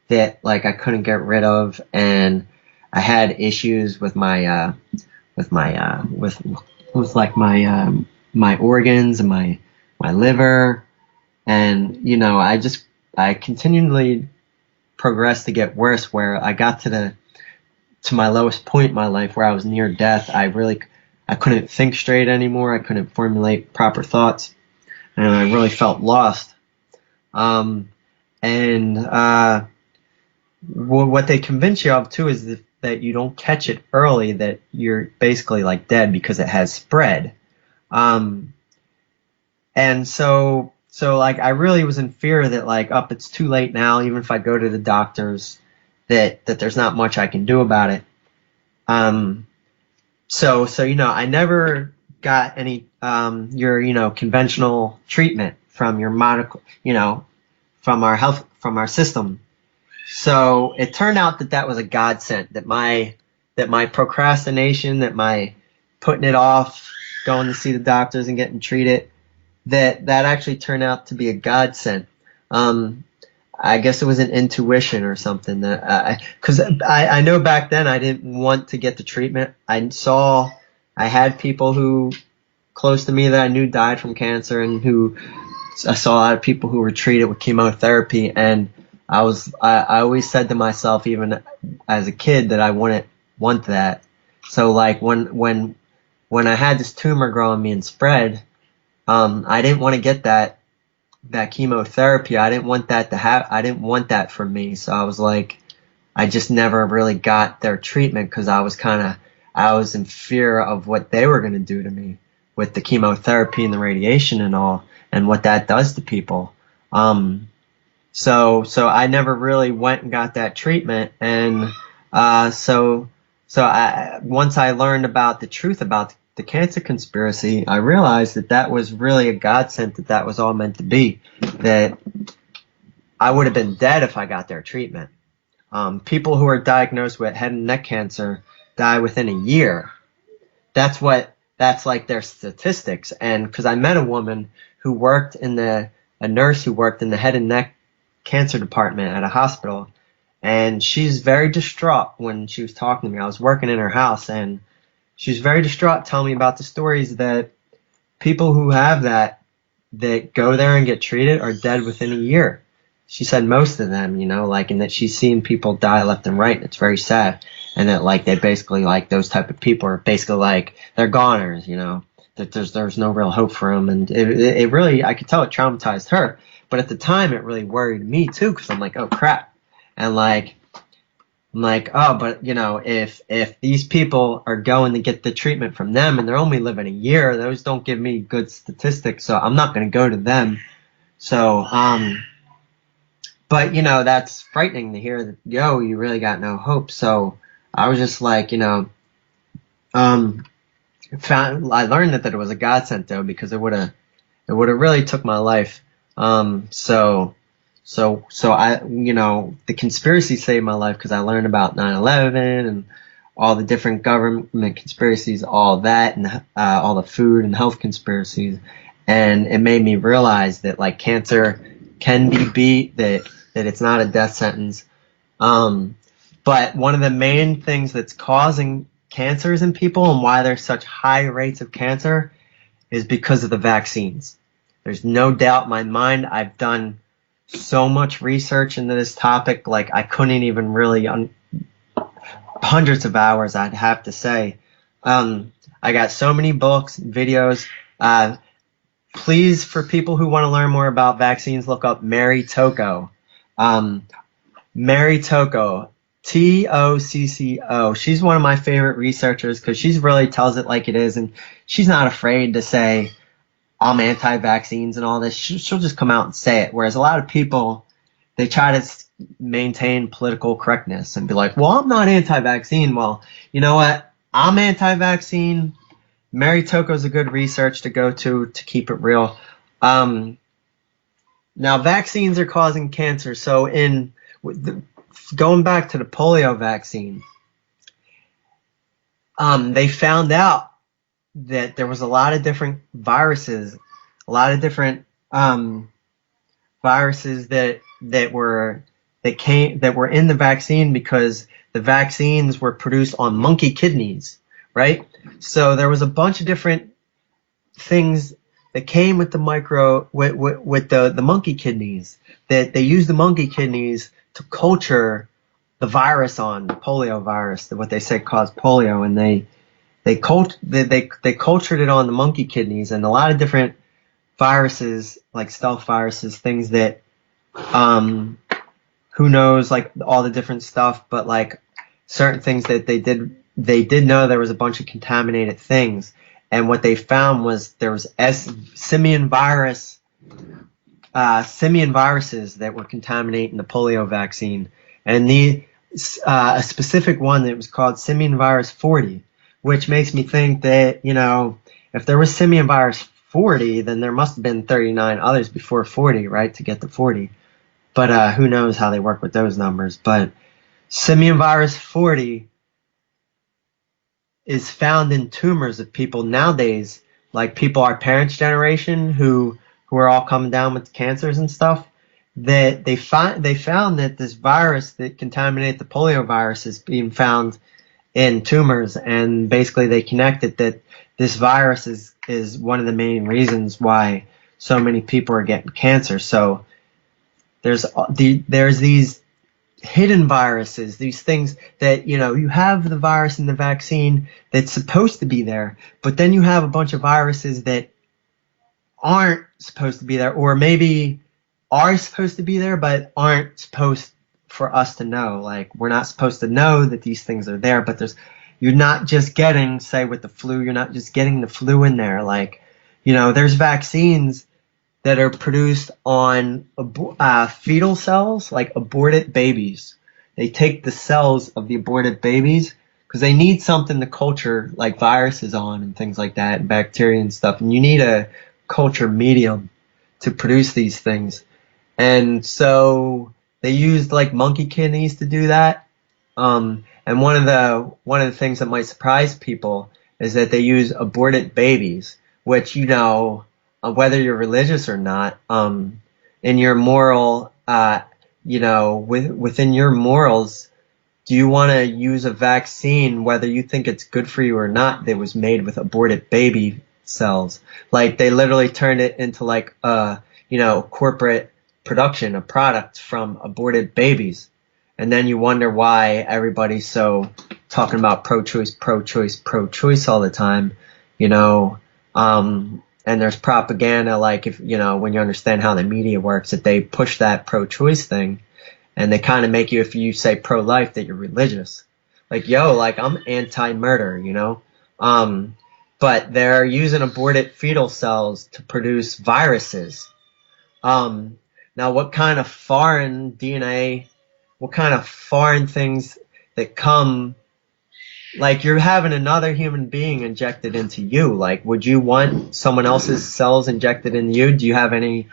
that like I couldn't get rid of, and I had issues with like my organs and my liver, and I continually progressed to get worse, where I got to my lowest point in my life where I was near death. I couldn't think straight anymore. I couldn't formulate proper thoughts, and I really felt lost. And what they convince you of too is that you don't catch it early, that you're basically like dead because it has spread. And so like I really was in fear that like, it's too late now, even if I go to the doctors, that there's not much I can do about it. So I never got any your conventional treatment from your medical, from our system. So it turned out that was a godsend, that my procrastination, that my putting it off, going to see the doctors and getting treated, that actually turned out to be a godsend. I guess it was an intuition or something, that because I know back then I didn't want to get the treatment. I had people who close to me that I knew died from cancer, and I saw a lot of people who were treated with chemotherapy, and I always said to myself, even as a kid, that I wouldn't want that. So like when I had this tumor grow on me and spread, I didn't want to get that chemotherapy. I didn't want that I didn't want that for me. So I was like, I just never really got their treatment, because I was in fear of what they were going to do to me with the chemotherapy and the radiation and all, and what that does to people. So I never really went and got that treatment. And once I learned about the truth about the cancer conspiracy, I realized that was really a godsend, that was all meant to be, that I would have been dead if I got their treatment. People who are diagnosed with head and neck cancer die within a year. That's like their statistics. And because I met a woman a nurse who worked in the head and neck cancer department at a hospital, and she's very distraught when she was talking to me. I was working in her house, and she was very distraught telling me about the stories that people who have that go there and get treated are dead within a year. She said most of them, and that she's seen people die left and right, and it's very sad. And that like they basically, like, those type of people are basically like, they're goners, that there's no real hope for them. And it really, I could tell it traumatized her. But at the time, it really worried me too, because I'm like, oh crap. And I'm like, oh, but if these people are going to get the treatment from them and they're only living a year, those don't give me good statistics, so I'm not going to go to them. So, but that's frightening to hear that, you really got no hope. So I was just like, I learned that it was a godsend though, because it would have really took my life. So I, the conspiracy saved my life, because I learned about 9/11 and all the different government conspiracies, all that, and all the food and health conspiracies. And it made me realize that like cancer can be beat, that it's not a death sentence. But one of the main things that's causing cancers in people and why there's such high rates of cancer is because of the vaccines. There's no doubt in my mind. I've done so much research into this topic, like I couldn't even really, hundreds of hours, I'd have to say. I got so many books, videos. Please, for people who want to learn more about vaccines, look up Mary Tocco. Mary Tocco, Tocco. She's one of my favorite researchers, because she really tells it like it is, and she's not afraid to say, I'm anti-vaccines and all this. She'll just come out and say it. Whereas a lot of people, they try to maintain political correctness and be like, well, I'm not anti-vaccine. Well, you know what? I'm anti-vaccine. Mary Tocco's a good research to go to keep it real. Now, vaccines are causing cancer. So going back to the polio vaccine, they found out that there was a lot of different viruses, a lot of different viruses that were in the vaccine because the vaccines were produced on monkey kidneys, right? So there was a bunch of different things that came with the the monkey kidneys, that they used the monkey kidneys to culture the virus on, the polio virus, what they say caused polio, and they cultured it on the monkey kidneys, and a lot of different viruses, like stealth viruses, things that um who knows, like all the different stuff, but like certain things that they did know there was a bunch of contaminated things. And what they found was there was simian viruses that were contaminating the polio vaccine, and a specific one that was called simian virus 40, which makes me think that, if there was simian virus 40, then there must have been 39 others before 40, right, to get to 40. But who knows how they work with those numbers. But simian virus 40 is found in tumors of people nowadays, like people our parents' generation who are all coming down with cancers and stuff. That they found that this virus that contaminated the polio virus is being found in tumors, and basically they connected that this virus is one of the main reasons why so many people are getting cancer. So there's these hidden viruses, these things that, you have the virus in the vaccine that's supposed to be there, but then you have a bunch of viruses that aren't supposed to be there, or maybe are supposed to be there but aren't supposed for us to know. Like, we're not supposed to know that these things are there, but you're not just getting, say with the flu, you're not just getting the flu in there. Like, there's vaccines that are produced on fetal cells, like aborted babies. They take the cells of the aborted babies because they need something to culture, like viruses on and things like that, and bacteria and stuff. And you need a culture medium to produce these things. And so they used like monkey kidneys to do that. And one of the things that might surprise people is that they use aborted babies, which, whether you're religious or not, in your moral, within your morals, do you want to use a vaccine, whether you think it's good for you or not, that was made with aborted baby cells? Like, they literally turned it into like corporate production, a product from aborted babies. And then you wonder why everybody's so talking about pro-choice, pro-choice, pro-choice all the time, you know. And there's propaganda, like, if when you understand how the media works, that they push that pro-choice thing, and they kind of make you, if you say pro-life, that you're religious. Like, like, I'm anti-murder. But they're using aborted fetal cells to produce viruses. Now, what kind of foreign DNA, what kind of foreign things that come, like, you're having another human being injected into you. Like, would you want someone else's cells injected into you? Do you have any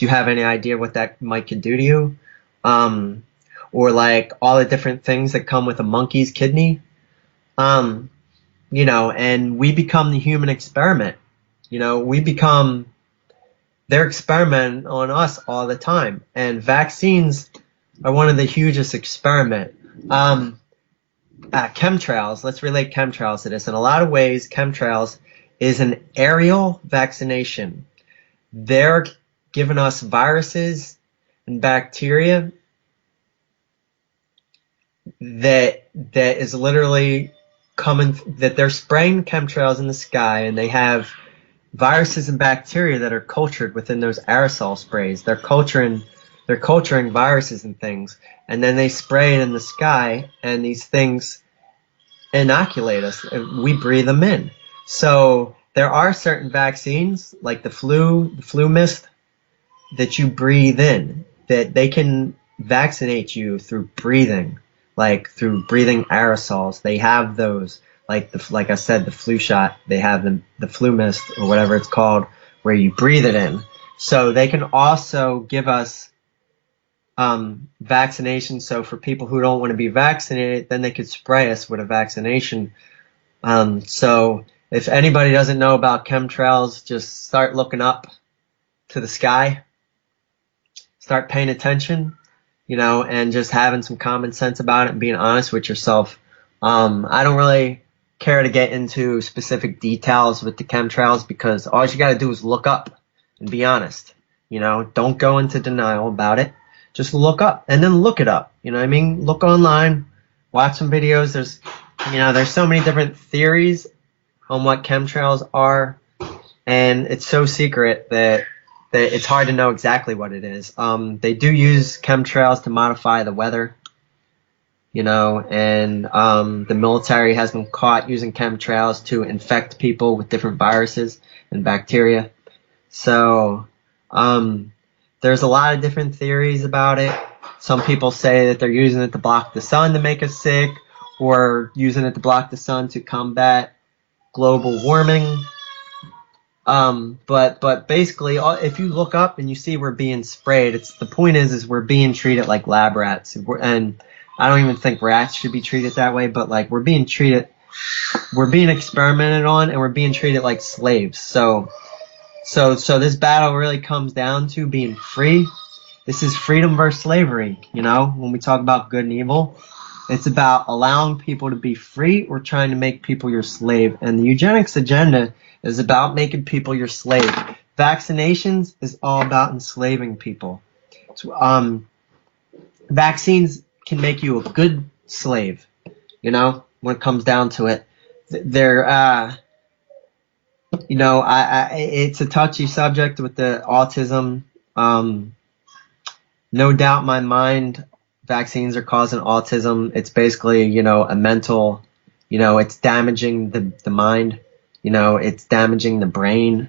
idea what that might could do to you? Or like all the different things that come with a monkey's kidney. And we become the human experiment. They're experimenting on us all the time. And vaccines are one of the hugest experiment. Chemtrails, let's relate chemtrails to this. In a lot of ways, chemtrails is an aerial vaccination. They're giving us viruses and bacteria that is literally that they're spraying chemtrails in the sky, and they have viruses and bacteria that are cultured within those aerosol sprays. They're culturing viruses and things, and then they spray it in the sky, and these things inoculate us. We breathe them in. So there are certain vaccines, like the flu mist, that you breathe in, that they can vaccinate you through breathing, like through breathing aerosols. They have those, like I said, the flu shot. They have the flu mist, or whatever it's called, where you breathe it in. So they can also give us vaccination. So for people who don't want to be vaccinated, then they could spray us with a vaccination. So If anybody doesn't know about chemtrails, just start looking up to the sky, start paying attention, and just having some common sense about it and being honest with yourself. I don't really care to get into specific details with the chemtrails because all you got to do is look up and be honest. Don't go into denial about it. Just look up and then look it up. You know what I mean? Look online, watch some videos. There's so many different theories on what chemtrails are, and it's so secret that it's hard to know exactly what it is. They do use chemtrails to modify the weather, and the military has been caught using chemtrails to infect people with different viruses and bacteria. So there's a lot of different theories about it. Some people say that they're using it to block the sun to make us sick, or using it to block the sun to combat global warming. But basically, if you look up and you see we're being sprayed, the point is we're being treated like lab rats, and I don't even think rats should be treated that way. But like we're being experimented on, and we're being treated like slaves. So this battle really comes down to being free. This is freedom versus slavery. When we talk about good and evil, it's about allowing people to be free or trying to make people your slave. And the eugenics agenda is about making people your slave. Vaccinations is all about enslaving people. Vaccines can make you a good slave, when it comes down to it. It's a touchy subject with the autism. No doubt in my mind, vaccines are causing autism. It's basically, a mental, it's damaging the mind. It's damaging the brain,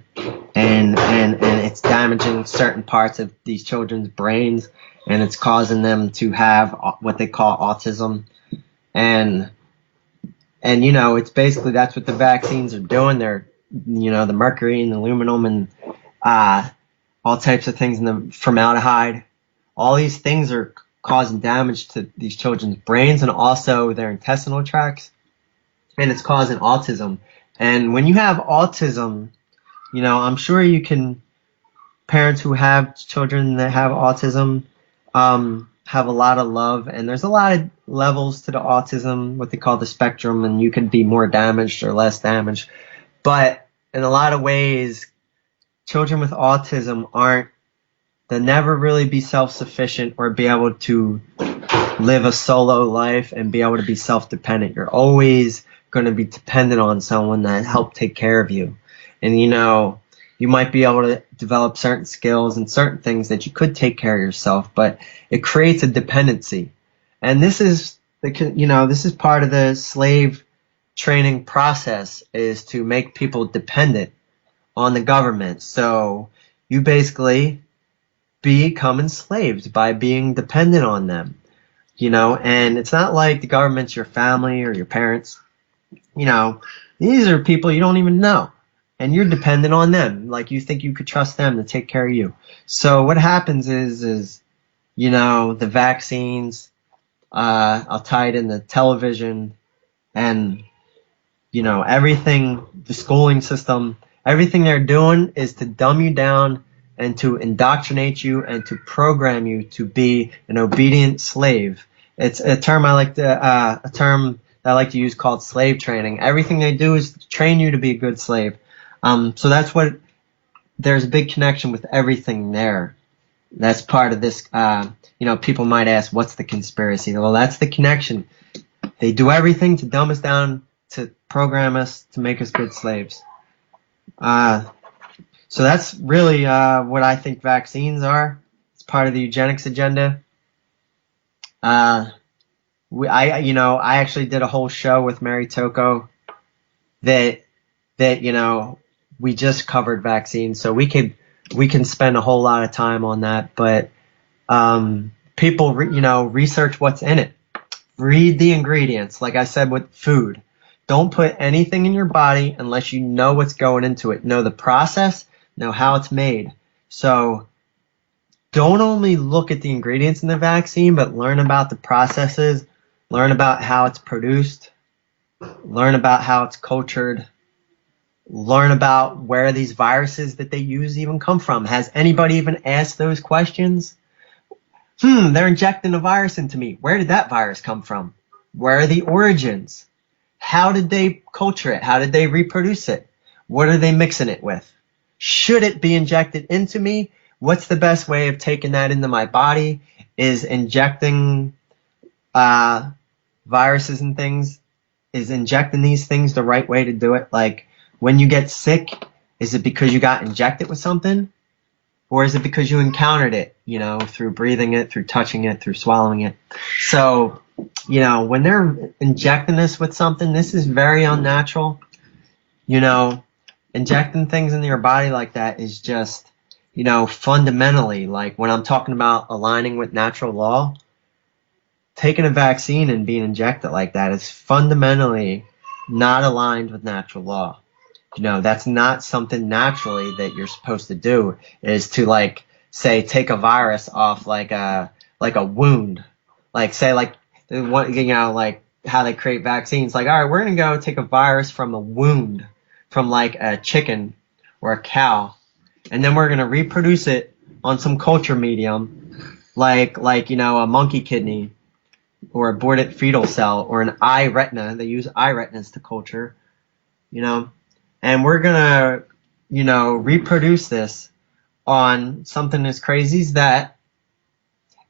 and it's damaging certain parts of these children's brains, and it's causing them to have what they call autism. And it's basically, that's what the vaccines are doing. They're, the mercury and the aluminum and all types of things in the formaldehyde. All these things are causing damage to these children's brains and also their intestinal tracts, and it's causing autism. And when you have autism, I'm sure parents who have children that have autism have a lot of love, and there's a lot of levels to the autism, what they call the spectrum, and you can be more damaged or less damaged. But in a lot of ways, children with autism they'll never really be self-sufficient or be able to live a solo life and be able to be self-dependent. You're always going to be dependent on someone that help take care of you. And you might be able to develop certain skills and certain things that you could take care of yourself, but it creates a dependency. And this is part of the slave training process, is to make people dependent on the government. So you basically become enslaved by being dependent on them, and it's not like the government's your family or your parents. These are people you don't even know, and you're dependent on them. Like, you think you could trust them to take care of you. So what happens is the vaccines, I'll tie it in the television, and everything, the schooling system, everything they're doing is to dumb you down and to indoctrinate you and to program you to be an obedient slave. It's a term that I like to use called slave training. Everything they do is train you to be a good slave. So there's a big connection with everything there. That's part of this. People might ask, what's the conspiracy? Well, that's the connection. They do everything to dumb us down, to program us, to make us good slaves. So that's really what I think vaccines are. It's part of the eugenics agenda. I actually did a whole show with Mary Toko that we just covered vaccines, so we can spend a whole lot of time on that. But people, research what's in it. Read the ingredients. Like I said with food, don't put anything in your body unless you know what's going into it. Know the process. Know how it's made. So don't only look at the ingredients in the vaccine, but learn about the processes, learn about how it's produced, learn about how it's cultured, learn about where these viruses that they use even come from. Has anybody even asked those questions? They're injecting a virus into me. Where did that virus come from? Where are the origins? How did they culture it? How did they reproduce it? What are they mixing it with? Should it be injected into me? What's the best way of taking that into my body? Is injecting viruses and things, is injecting these things the right way to do it? Like when you get sick, is it because you got injected with something? Or is it because you encountered it, through breathing it, through touching it, through swallowing it? So, when they're injecting us with something, this is very unnatural. Injecting things into your body like that is just, fundamentally, like when I'm talking about aligning with natural law, taking a vaccine and being injected like that is fundamentally not aligned with natural law. That's not something naturally that you're supposed to do, is to say take a virus off like a wound. Say like how they create vaccines. Like, all right, we're going to go take a virus from a wound from like a chicken or a cow, and then we're going to reproduce it on some culture medium like a monkey kidney or aborted fetal cell or an eye retina. They use eye retinas to culture, and we're going to, reproduce this on something as crazy as that.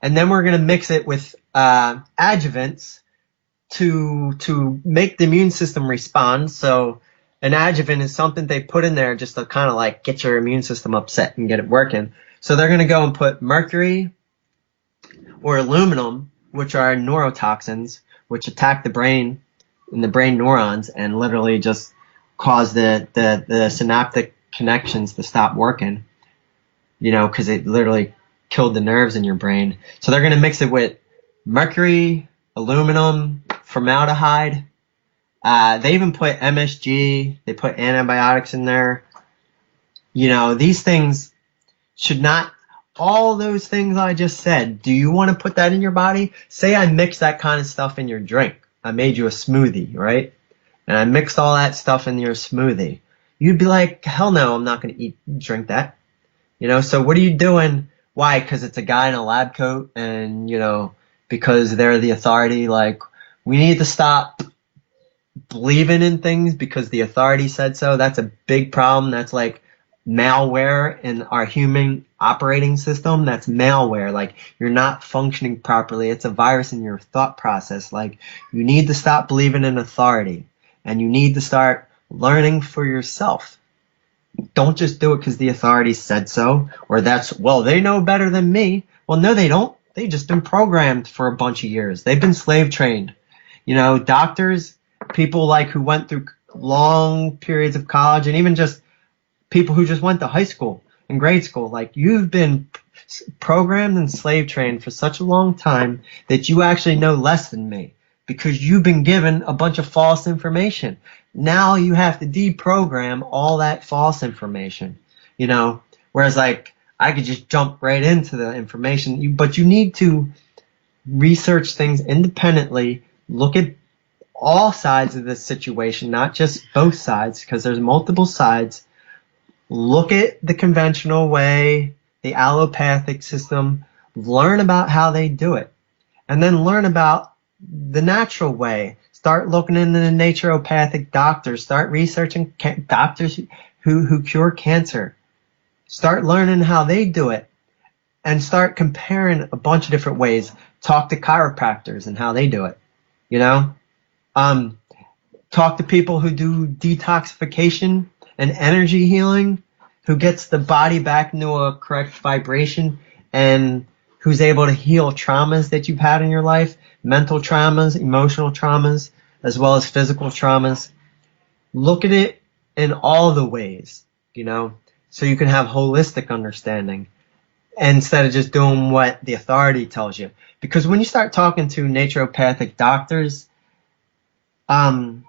And then we're going to mix it with adjuvants to make the immune system respond. So an adjuvant is something they put in there just to kind of like get your immune system upset and get it working. So they're going to go and put mercury or aluminum, which are neurotoxins, which attack the brain and the brain neurons and literally just cause the synaptic connections to stop working, because it literally killed the nerves in your brain. So they're going to mix it with mercury, aluminum, formaldehyde. They even put MSG. They put antibiotics in there. These things should not, all those things I just said, do you want to put that in your body? Say I mix that kind of stuff in your drink. I made you a smoothie, right? And I mixed all that stuff in your smoothie. You'd be like, hell no, I'm not going to drink that. So what are you doing? Why? Because it's a guy in a lab coat and, because they're the authority. Like, we need to stop believing in things because the authority said so. That's a big problem. That's like malware in our human operating system. That's malware. Like, you're not functioning properly. It's a virus in your thought process. Like, you need to stop believing in authority and you need to start learning for yourself. Don't just do it because the authority said so, or they know better than me. Well, no, they don't. They've just been programmed for a bunch of years. They've been slave trained. Doctors, people like who went through long periods of college, and even just people who just went to high school and grade school. Like, you've been programmed and slave trained for such a long time that you actually know less than me because you've been given a bunch of false information. Now you have to deprogram all that false information, whereas like I could just jump right into the information, but you need to research things independently, look at all sides of the situation, not just both sides, because there's multiple sides. Look at the conventional way, the allopathic system, learn about how they do it, and then learn about the natural way. Start looking into the naturopathic doctors. Start researching doctors who cure cancer. Start learning how they do it and start comparing a bunch of different ways. Talk to chiropractors and how they do it, Talk to people who do detoxification and energy healing, who gets the body back into a correct vibration and who's able to heal traumas that you've had in your life, mental traumas, emotional traumas, as well as physical traumas. Look at it in all the ways, so you can have holistic understanding instead of just doing what the authority tells you. Because when you start talking to naturopathic doctors, in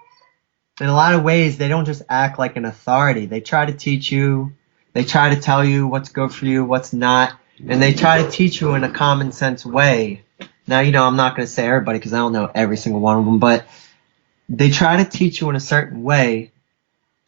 a lot of ways, they don't just act like an authority. They try to teach you, they try to tell you what's good for you, what's not, and they try to teach you in a common sense way. Now, I'm not going to say everybody because I don't know every single one of them, but they try to teach you in a certain way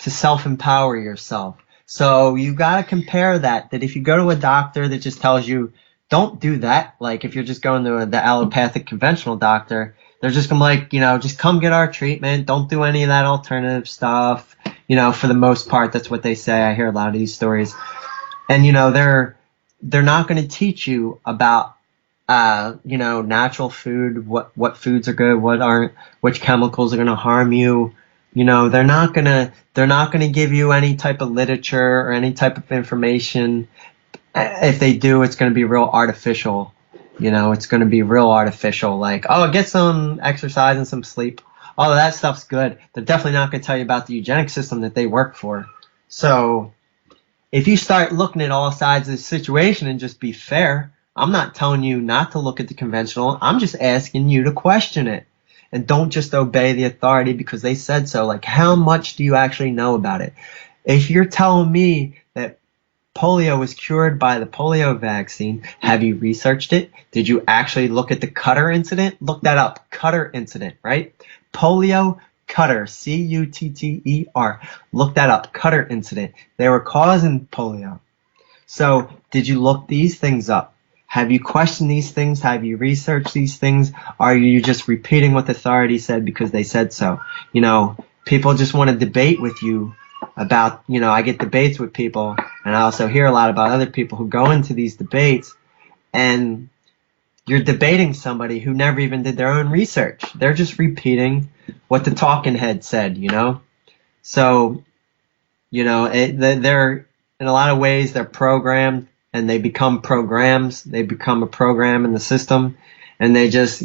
to self-empower yourself. So you got to compare that if you go to a doctor that just tells you, don't do that, like if you're just going to the allopathic conventional doctor, they're just gonna be like, just come get our treatment. Don't do any of that alternative stuff. For the most part, that's what they say. I hear a lot of these stories. And, they're not going to teach you about, natural food, what foods are good, what aren't, which chemicals are going to harm you. They're not going to give you any type of literature or any type of information. If they do, it's going to be real artificial. It's going to be real artificial. Like, oh, get some exercise and some sleep. All of that stuff's good. They're definitely not going to tell you about the eugenic system that they work for. So if you start looking at all sides of the situation and just be fair, I'm not telling you not to look at the conventional. I'm just asking you to question it. And don't just obey the authority because they said so. Like, how much do you actually know about it? If you're telling me that polio was cured by the polio vaccine, have you researched it? Did you actually look at the Cutter incident? Look that up. Cutter incident, right? Polio Cutter, Cutter. Look that up. Cutter incident. They were causing polio. So did you look these things up? Have you questioned these things? Have you researched these things? Are you just repeating what the authority said because they said so? People just want to debate with you about, I get debates with people, and I also hear a lot about other people who go into these debates, and you're debating somebody who never even did their own research. They're just repeating what the talking head said, So, they're, in a lot of ways, they're programmed, and they become programs. They become a program in the system, and they just,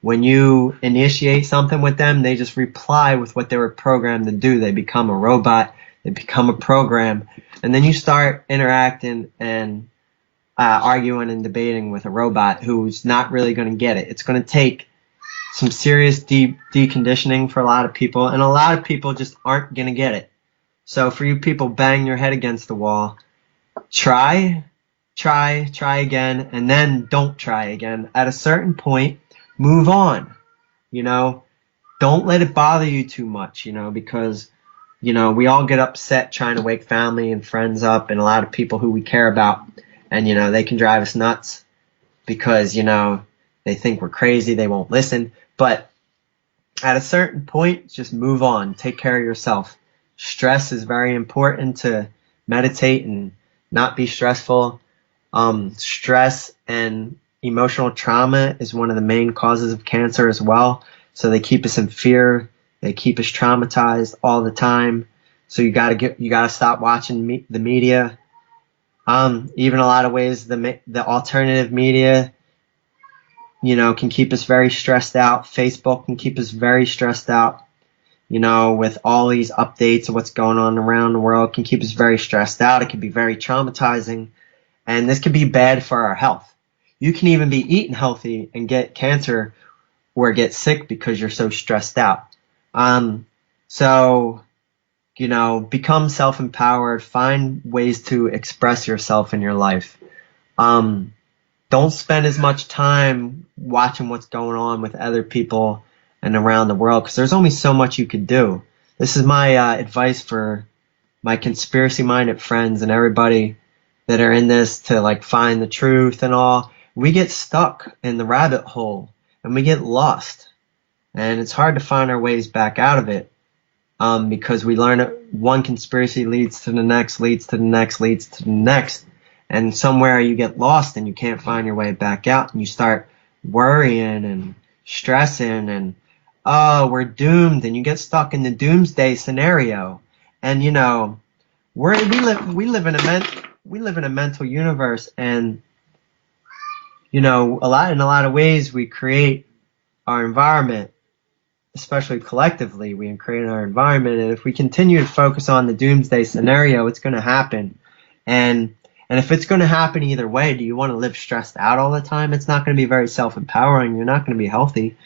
when you initiate something with them, they just reply with what they were programmed to do. They become a robot. They become a program. And then you start interacting and arguing and debating with a robot who's not really going to get it. It's going to take some serious deconditioning for a lot of people, and a lot of people just aren't going to get it. So for you people bang your head against the wall, try again, and then don't try again. At a certain point, move on. Don't let it bother you too much, because, we all get upset trying to wake family and friends up and a lot of people who we care about. And, they can drive us nuts because, they think we're crazy. They won't listen. But at a certain point, just move on. Take care of yourself. Stress is very important to meditate and not be stressful. Stress and emotional trauma is one of the main causes of cancer as well. So they keep us in fear. They keep us traumatized all the time. So you gotta stop watching the media. Even a lot of ways, the alternative media, can keep us very stressed out. Facebook can keep us very stressed out. With all these updates of what's going on around the world, can keep us very stressed out. It can be very traumatizing. And this could be bad for our health. You can even be eating healthy and get cancer or get sick because you're so stressed out. So, become self-empowered. Find ways to express yourself in your life. Don't spend as much time watching what's going on with other people and around the world, because there's only so much you could do. This is my advice for my conspiracy-minded friends and everybody that are in this to find the truth and all. We get stuck in the rabbit hole and we get lost, and it's hard to find our ways back out of it, because we learn one conspiracy leads to the next, leads to the next, leads to the next, and somewhere you get lost and you can't find your way back out, and you start worrying and stressing and, oh, we're doomed, and you get stuck in the doomsday scenario. And we live in a mental universe, and in a lot of ways we create our environment, especially collectively. We create our environment, and if we continue to focus on the doomsday scenario, it's going to happen. And if it's going to happen either way, do you want to live stressed out all the time? It's not going to be very self-empowering. You're not going to be healthy.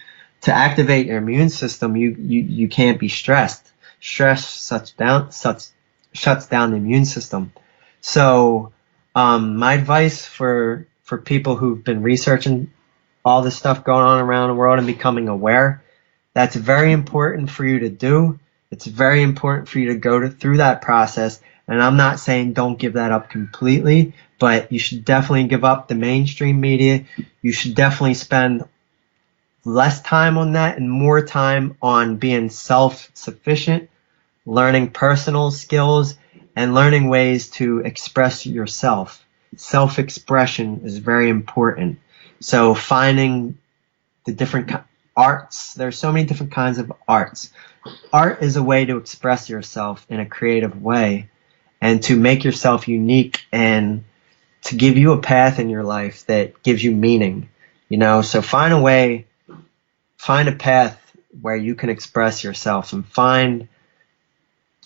To activate your immune system, you can't be stressed. Stress shuts down the immune system. So my advice for people who've been researching all this stuff going on around the world and becoming aware, that's very important for you to do. It's very important for you to through that process. And I'm not saying don't give that up completely, but you should definitely give up the mainstream media. You should definitely spend less time on that and more time on being self-sufficient, learning personal skills, and learning ways to express yourself. Self-expression is very important. So finding the different arts, there's so many different kinds of arts. Art is a way to express yourself in a creative way and to make yourself unique and to give you a path in your life that gives you meaning. So find a path where you can express yourself and find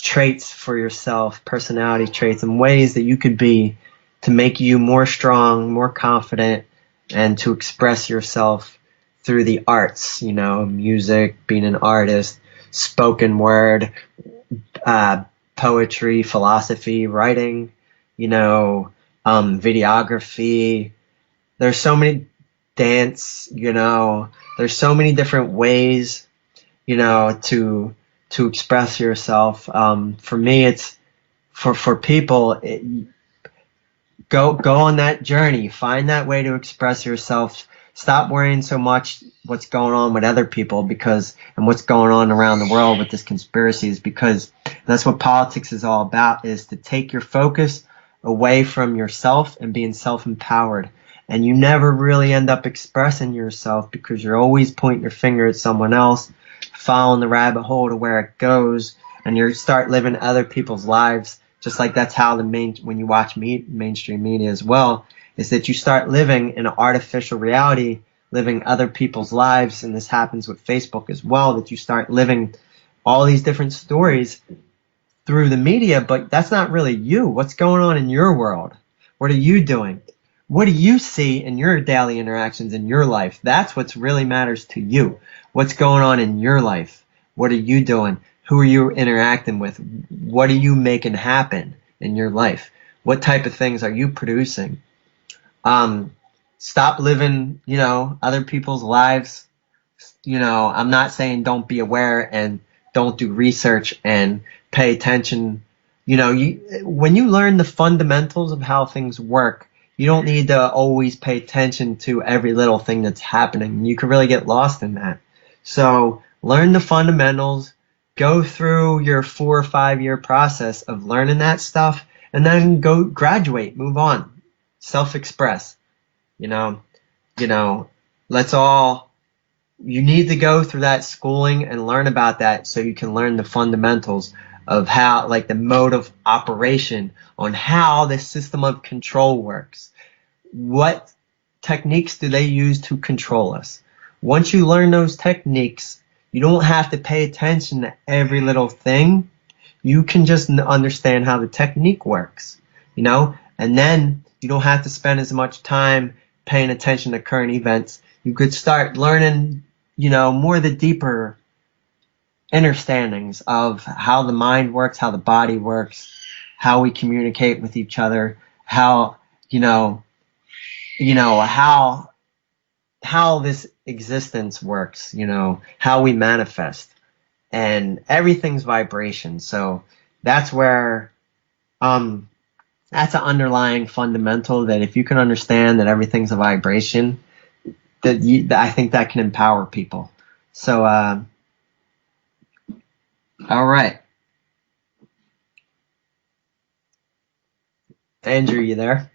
traits for yourself, personality traits, and ways that you could be to make you more strong, more confident, and to express yourself through the arts, music, being an artist, spoken word, poetry, philosophy, writing, videography. There's so many dance, there's so many different ways, to express yourself. For me, it's for people, go on that journey, find that way to express yourself. Stop worrying so much what's going on with other people and what's going on around the world with this conspiracies, because that's what politics is all about, is to take your focus away from yourself and being self-empowered. And you never really end up expressing yourself because you're always pointing your finger at someone else, following the rabbit hole to where it goes, and you start living other people's lives. Just like that's how when you watch mainstream media as well, is that you start living in an artificial reality, living other people's lives. And this happens with Facebook as well, that you start living all these different stories through the media, but that's not really you. What's going on in your world? What are you doing? What do you see in your daily interactions in your life? That's what really matters to you. What's going on in your life? What are you doing? Who are you interacting with? What are you making happen in your life? What type of things are you producing? Stop living, other people's lives. I'm not saying don't be aware and don't do research and pay attention. When you learn the fundamentals of how things work, you don't need to always pay attention to every little thing that's happening. You can really get lost in that. So learn the fundamentals, go through your 4 or 5 year process of learning that stuff, and then go graduate, move on, self-express. You know, you know, let's all, you need to go through that schooling and learn about that so you can learn the fundamentals of how, like the mode of operation on how the system of control works. What techniques do they use to control us? Once you learn those techniques, you don't have to pay attention to every little thing. You can just understand how the technique works, and then you don't have to spend as much time paying attention to current events. You could start learning, more of the deeper understandings of how the mind works, how the body works, how we communicate with each other, how, how this existence works, how we manifest, and everything's vibration. So that's where, that's an underlying fundamental, that if you can understand that everything's a vibration, that I think that can empower people. So, all right. Andrew, you there?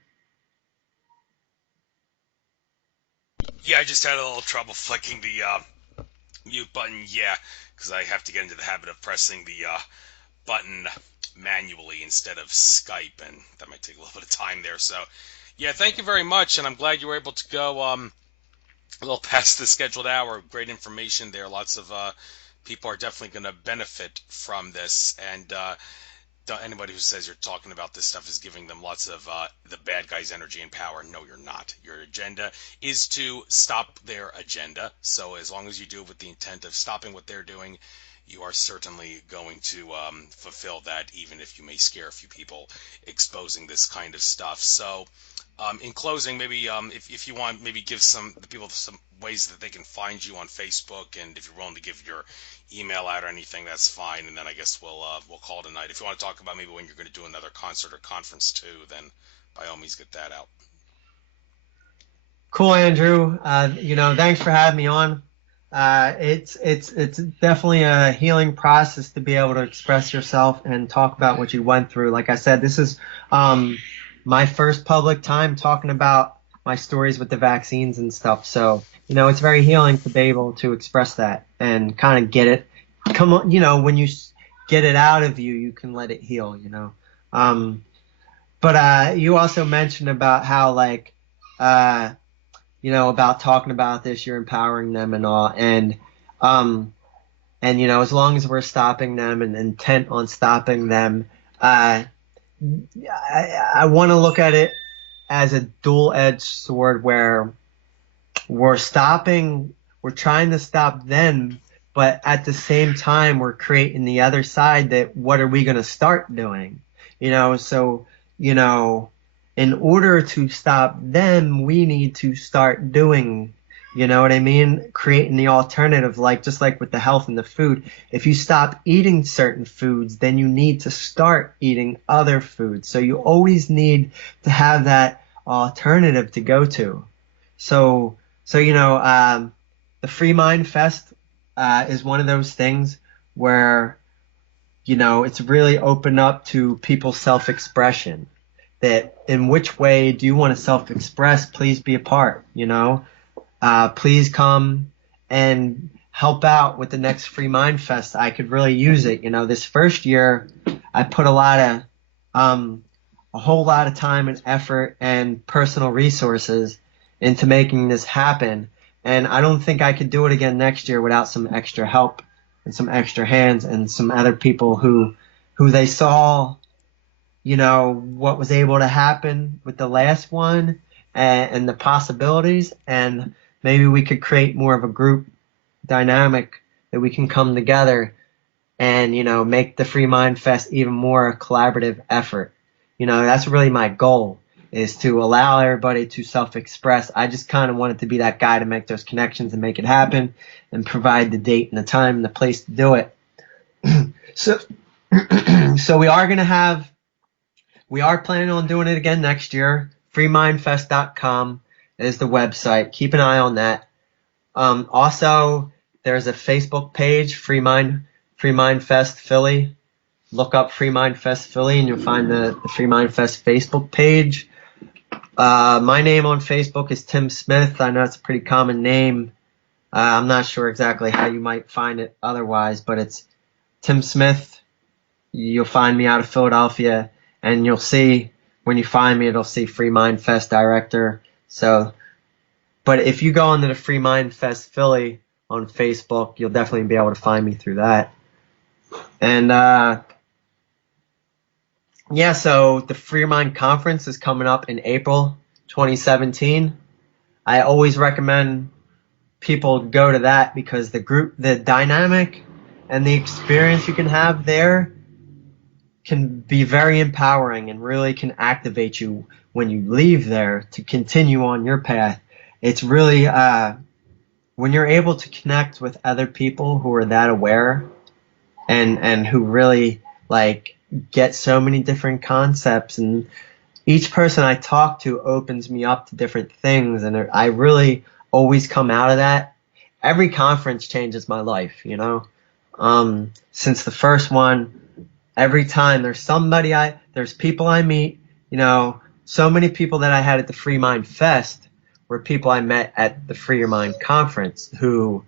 Yeah, I just had a little trouble flicking the mute button. Yeah, because I have to get into the habit of pressing the button manually instead of Skype, and that might take a little bit of time there. So, yeah, thank you very much, and I'm glad you were able to go a little past the scheduled hour. Great information there. Lots of people are definitely going to benefit from this, and anybody who says you're talking about this stuff is giving them lots of the bad guys' energy and power. No, you're not. Your agenda is to stop their agenda. So as long as you do it with the intent of stopping what they're doing, you are certainly going to fulfill that, even if you may scare a few people exposing this kind of stuff. So, in closing, maybe if you want, maybe give the people some ways that they can find you on Facebook, and if you're willing to give your email out or anything, that's fine. And then I guess we'll call it a night. If you want to talk about maybe when you're going to do another concert or conference too, then by all means get that out. Cool, Andrew. Thanks for having me on. It's definitely a healing process to be able to express yourself and talk about what you went through. Like I said, this is my first public time talking about my stories with the vaccines and stuff. So, it's very healing to be able to express that and kind of get it. Come on, when you get it out of you, you can let it heal. But you also mentioned about how about talking about this, you're empowering them and all. And as long as we're stopping them and intent on stopping them, I want to look at it as a dual-edged sword where we're trying to stop them, but at the same time, we're creating the other side that what are we going to start doing? In order to stop them, we need to start doing, you know what I mean? Creating the alternative, just like with the health and the food. If you stop eating certain foods, then you need to start eating other foods. So you always need to have that alternative to go to. So the Free Mind Fest is one of those things where, it's really open up to people's self-expression. That in which way do you want to self-express? Please be a part, please come and help out with the next Free Mind Fest. I could really use it. This first year I put a whole lot of time and effort and personal resources into making this happen. And I don't think I could do it again next year without some extra help and some extra hands and some other people who they saw what was able to happen with the last one and the possibilities, and maybe we could create more of a group dynamic that we can come together and, make the Free Mind Fest even more a collaborative effort. That's really my goal, is to allow everybody to self-express. I just kind of wanted to be that guy to make those connections and make it happen and provide the date and the time and the place to do it. So we are planning on doing it again next year. freemindfest.com is the website. Keep an eye on that. Also, there's a Facebook page, Free Mind Fest Philly. Look up Free Mind Fest Philly and you'll find the Free Mind Fest Facebook page. My name on Facebook is Tim Smith. I know it's a pretty common name. I'm not sure exactly how you might find it otherwise, but it's Tim Smith. You'll find me out of Philadelphia. And you'll see, when you find me, it'll say Free Mind Fest Director. But if you go into the Free Mind Fest Philly on Facebook, you'll definitely be able to find me through that. And so the Free Mind Conference is coming up in April 2017. I always recommend people go to that because the dynamic and the experience you can have there can be very empowering and really can activate you when you leave there to continue on your path. It's really when you're able to connect with other people who are that aware and who really get so many different concepts, and each person I talk to opens me up to different things, and I really always come out of that. Every conference changes my life, since the first one. Every time there's people I meet, so many people that I had at the Free Mind Fest were people I met at the Free Your Mind Conference who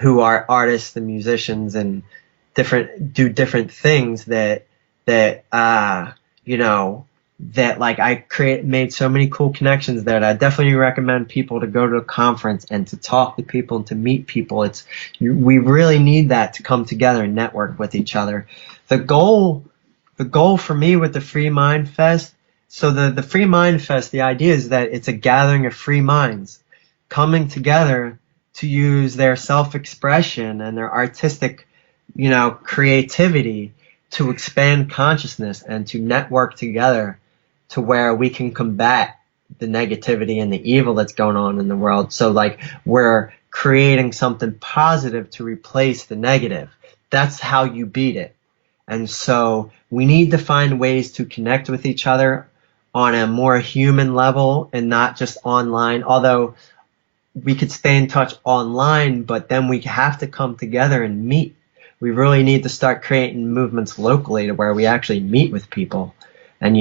are artists and musicians and do different things that I made so many cool connections there that I definitely recommend people to go to a conference and to talk to people and to meet people. We really need that to come together and network with each other. The goal for me with the Free Mind Fest, so the Free Mind Fest, the idea is that it's a gathering of free minds coming together to use their self-expression and their artistic, creativity to expand consciousness and to network together to where we can combat the negativity and the evil that's going on in the world. So like we're creating something positive to replace the negative. That's how you beat it. And so we need to find ways to connect with each other on a more human level and not just online. Although we could stay in touch online, but then we have to come together and meet. We really need to start creating movements locally to where we actually meet with people. And,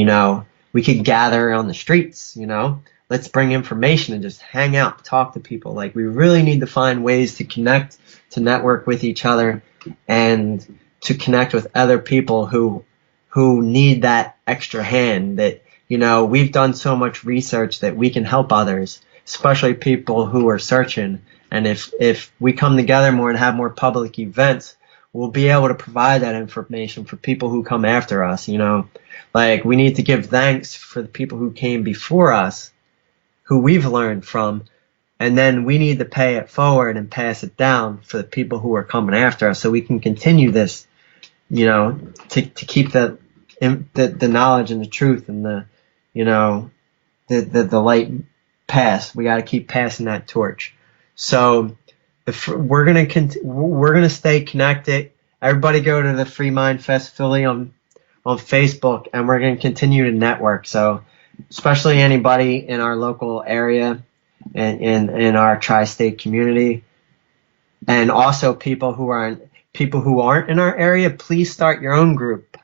we could gather on the streets, let's bring information and just hang out, talk to people. Like we really need to find ways to connect, to network with each other and to connect with other people who need that extra hand that, we've done so much research that we can help others, especially people who are searching. And if we come together more and have more public events, we'll be able to provide that information for people who come after us, Like we need to give thanks for the people who came before us, who we've learned from, and then we need to pay it forward and pass it down for the people who are coming after us so we can continue this, to keep the knowledge and the truth and the light pass. We got to keep passing that torch. So we're gonna stay connected. Everybody go to the Free Mind Fest Philly on Facebook, and we're gonna continue to network. So especially anybody in our local area and in our tri-state community, and also people who aren't in our area, please start your own group.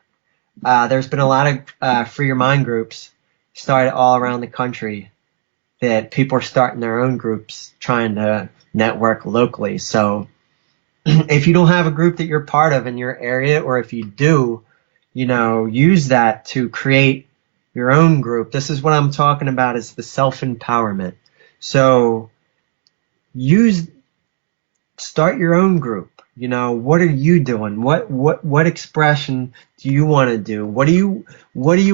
There's been a lot of Free Your Mind groups started all around the country that people are starting their own groups trying to network locally. So if you don't have a group that you're part of in your area, or if you do, use that to create your own group. This is what I'm talking about, is the self-empowerment. So start your own group. What are you doing? What expression do you want to do? What do you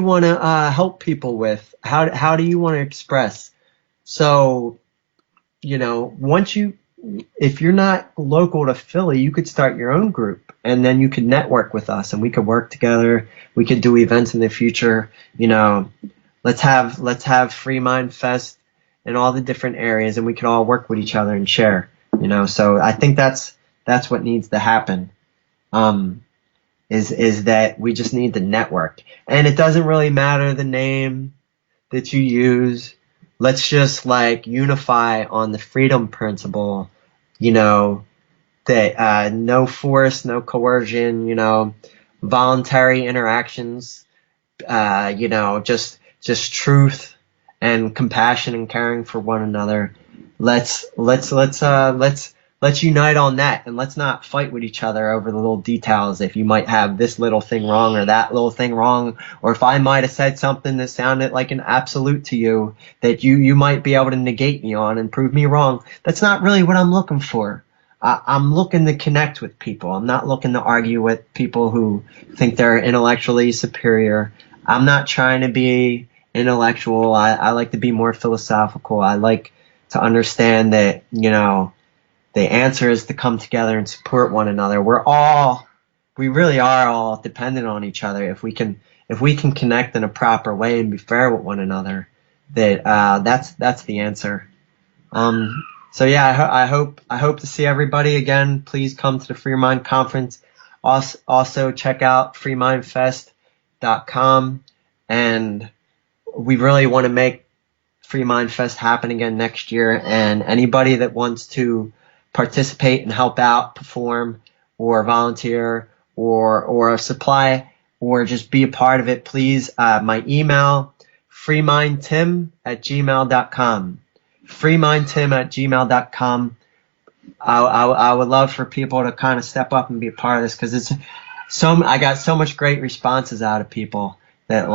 want to help people with? How do you want to express? So, if you're not local to Philly, you could start your own group and then you could network with us and we could work together. We could do events in the future. Let's have Free Mind Fest in all the different areas and we can all work with each other and share, So I think that's what needs to happen. Is that we just need to network, and it doesn't really matter the name that you use. Let's just unify on the freedom principle, that no force, no coercion, voluntary interactions, just truth and compassion and caring for one another. Let's unite on that, and let's not fight with each other over the little details. If you might have this little thing wrong or that little thing wrong, or if I might have said something that sounded like an absolute to you that you might be able to negate me on and prove me wrong. That's not really what I'm looking for. I'm looking to connect with people. I'm not looking to argue with people who think they're intellectually superior. I'm not trying to be intellectual. I like to be more philosophical. I like to understand that, the answer is to come together and support one another. We really are all dependent on each other. If we can connect in a proper way and be fair with one another, that's the answer. So yeah, I hope to see everybody again. Please come to the Free Your Mind Conference. Also check out freemindfest.com, and we really want to make Free Mind Fest happen again next year. And anybody that wants to participate and help out, perform, or volunteer, or supply, or just be a part of it, please, my email, freemindtim@gmail.com. freemindtim@gmail.com. I would love for people to kind of step up and be a part of this, because I got so much great responses out of people that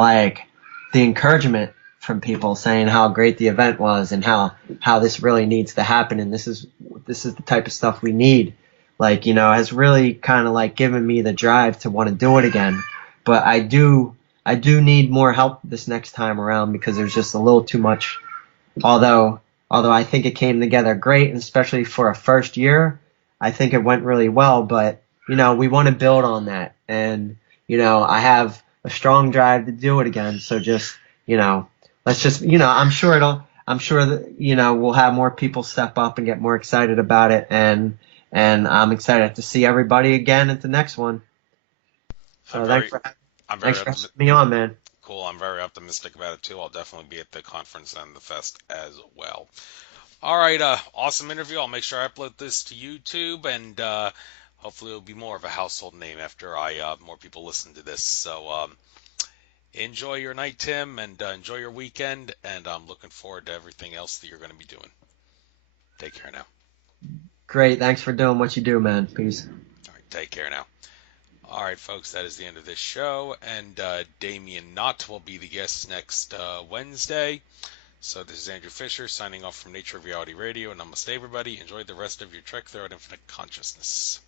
the encouragement from people saying how great the event was and how this really needs to happen, and this is the type of stuff we need, has really kind of given me the drive to want to do it again. But I do need more help this next time around, because there's just a little too much. Although I think it came together great, and especially for a first year, I think it went really well. But we want to build on that. And, I have a strong drive to do it again. So just, you know, let's just, I'm sure that, we'll have more people step up and get more excited about it. And I'm excited to see everybody again at the next one. I'm So very, I'm very thanks for having me on, man. cool. I'm very optimistic about it too. I'll definitely be at the conference and the fest as well. All right, awesome interview. I'll make sure I upload this to YouTube, and hopefully it'll be more of a household name after I more people listen to this. So enjoy your night, Tim, and enjoy your weekend. And I'm looking forward to everything else that you're going to be doing. Take care now. Great. Thanks for doing what you do, man. Peace. All right, take care now. All right, folks, that is the end of this show, and Damian Knott will be the guest next Wednesday. So this is Andrew Fisher signing off from Nature of Reality Radio, and namaste, everybody. Enjoy the rest of your trek throughout infinite consciousness.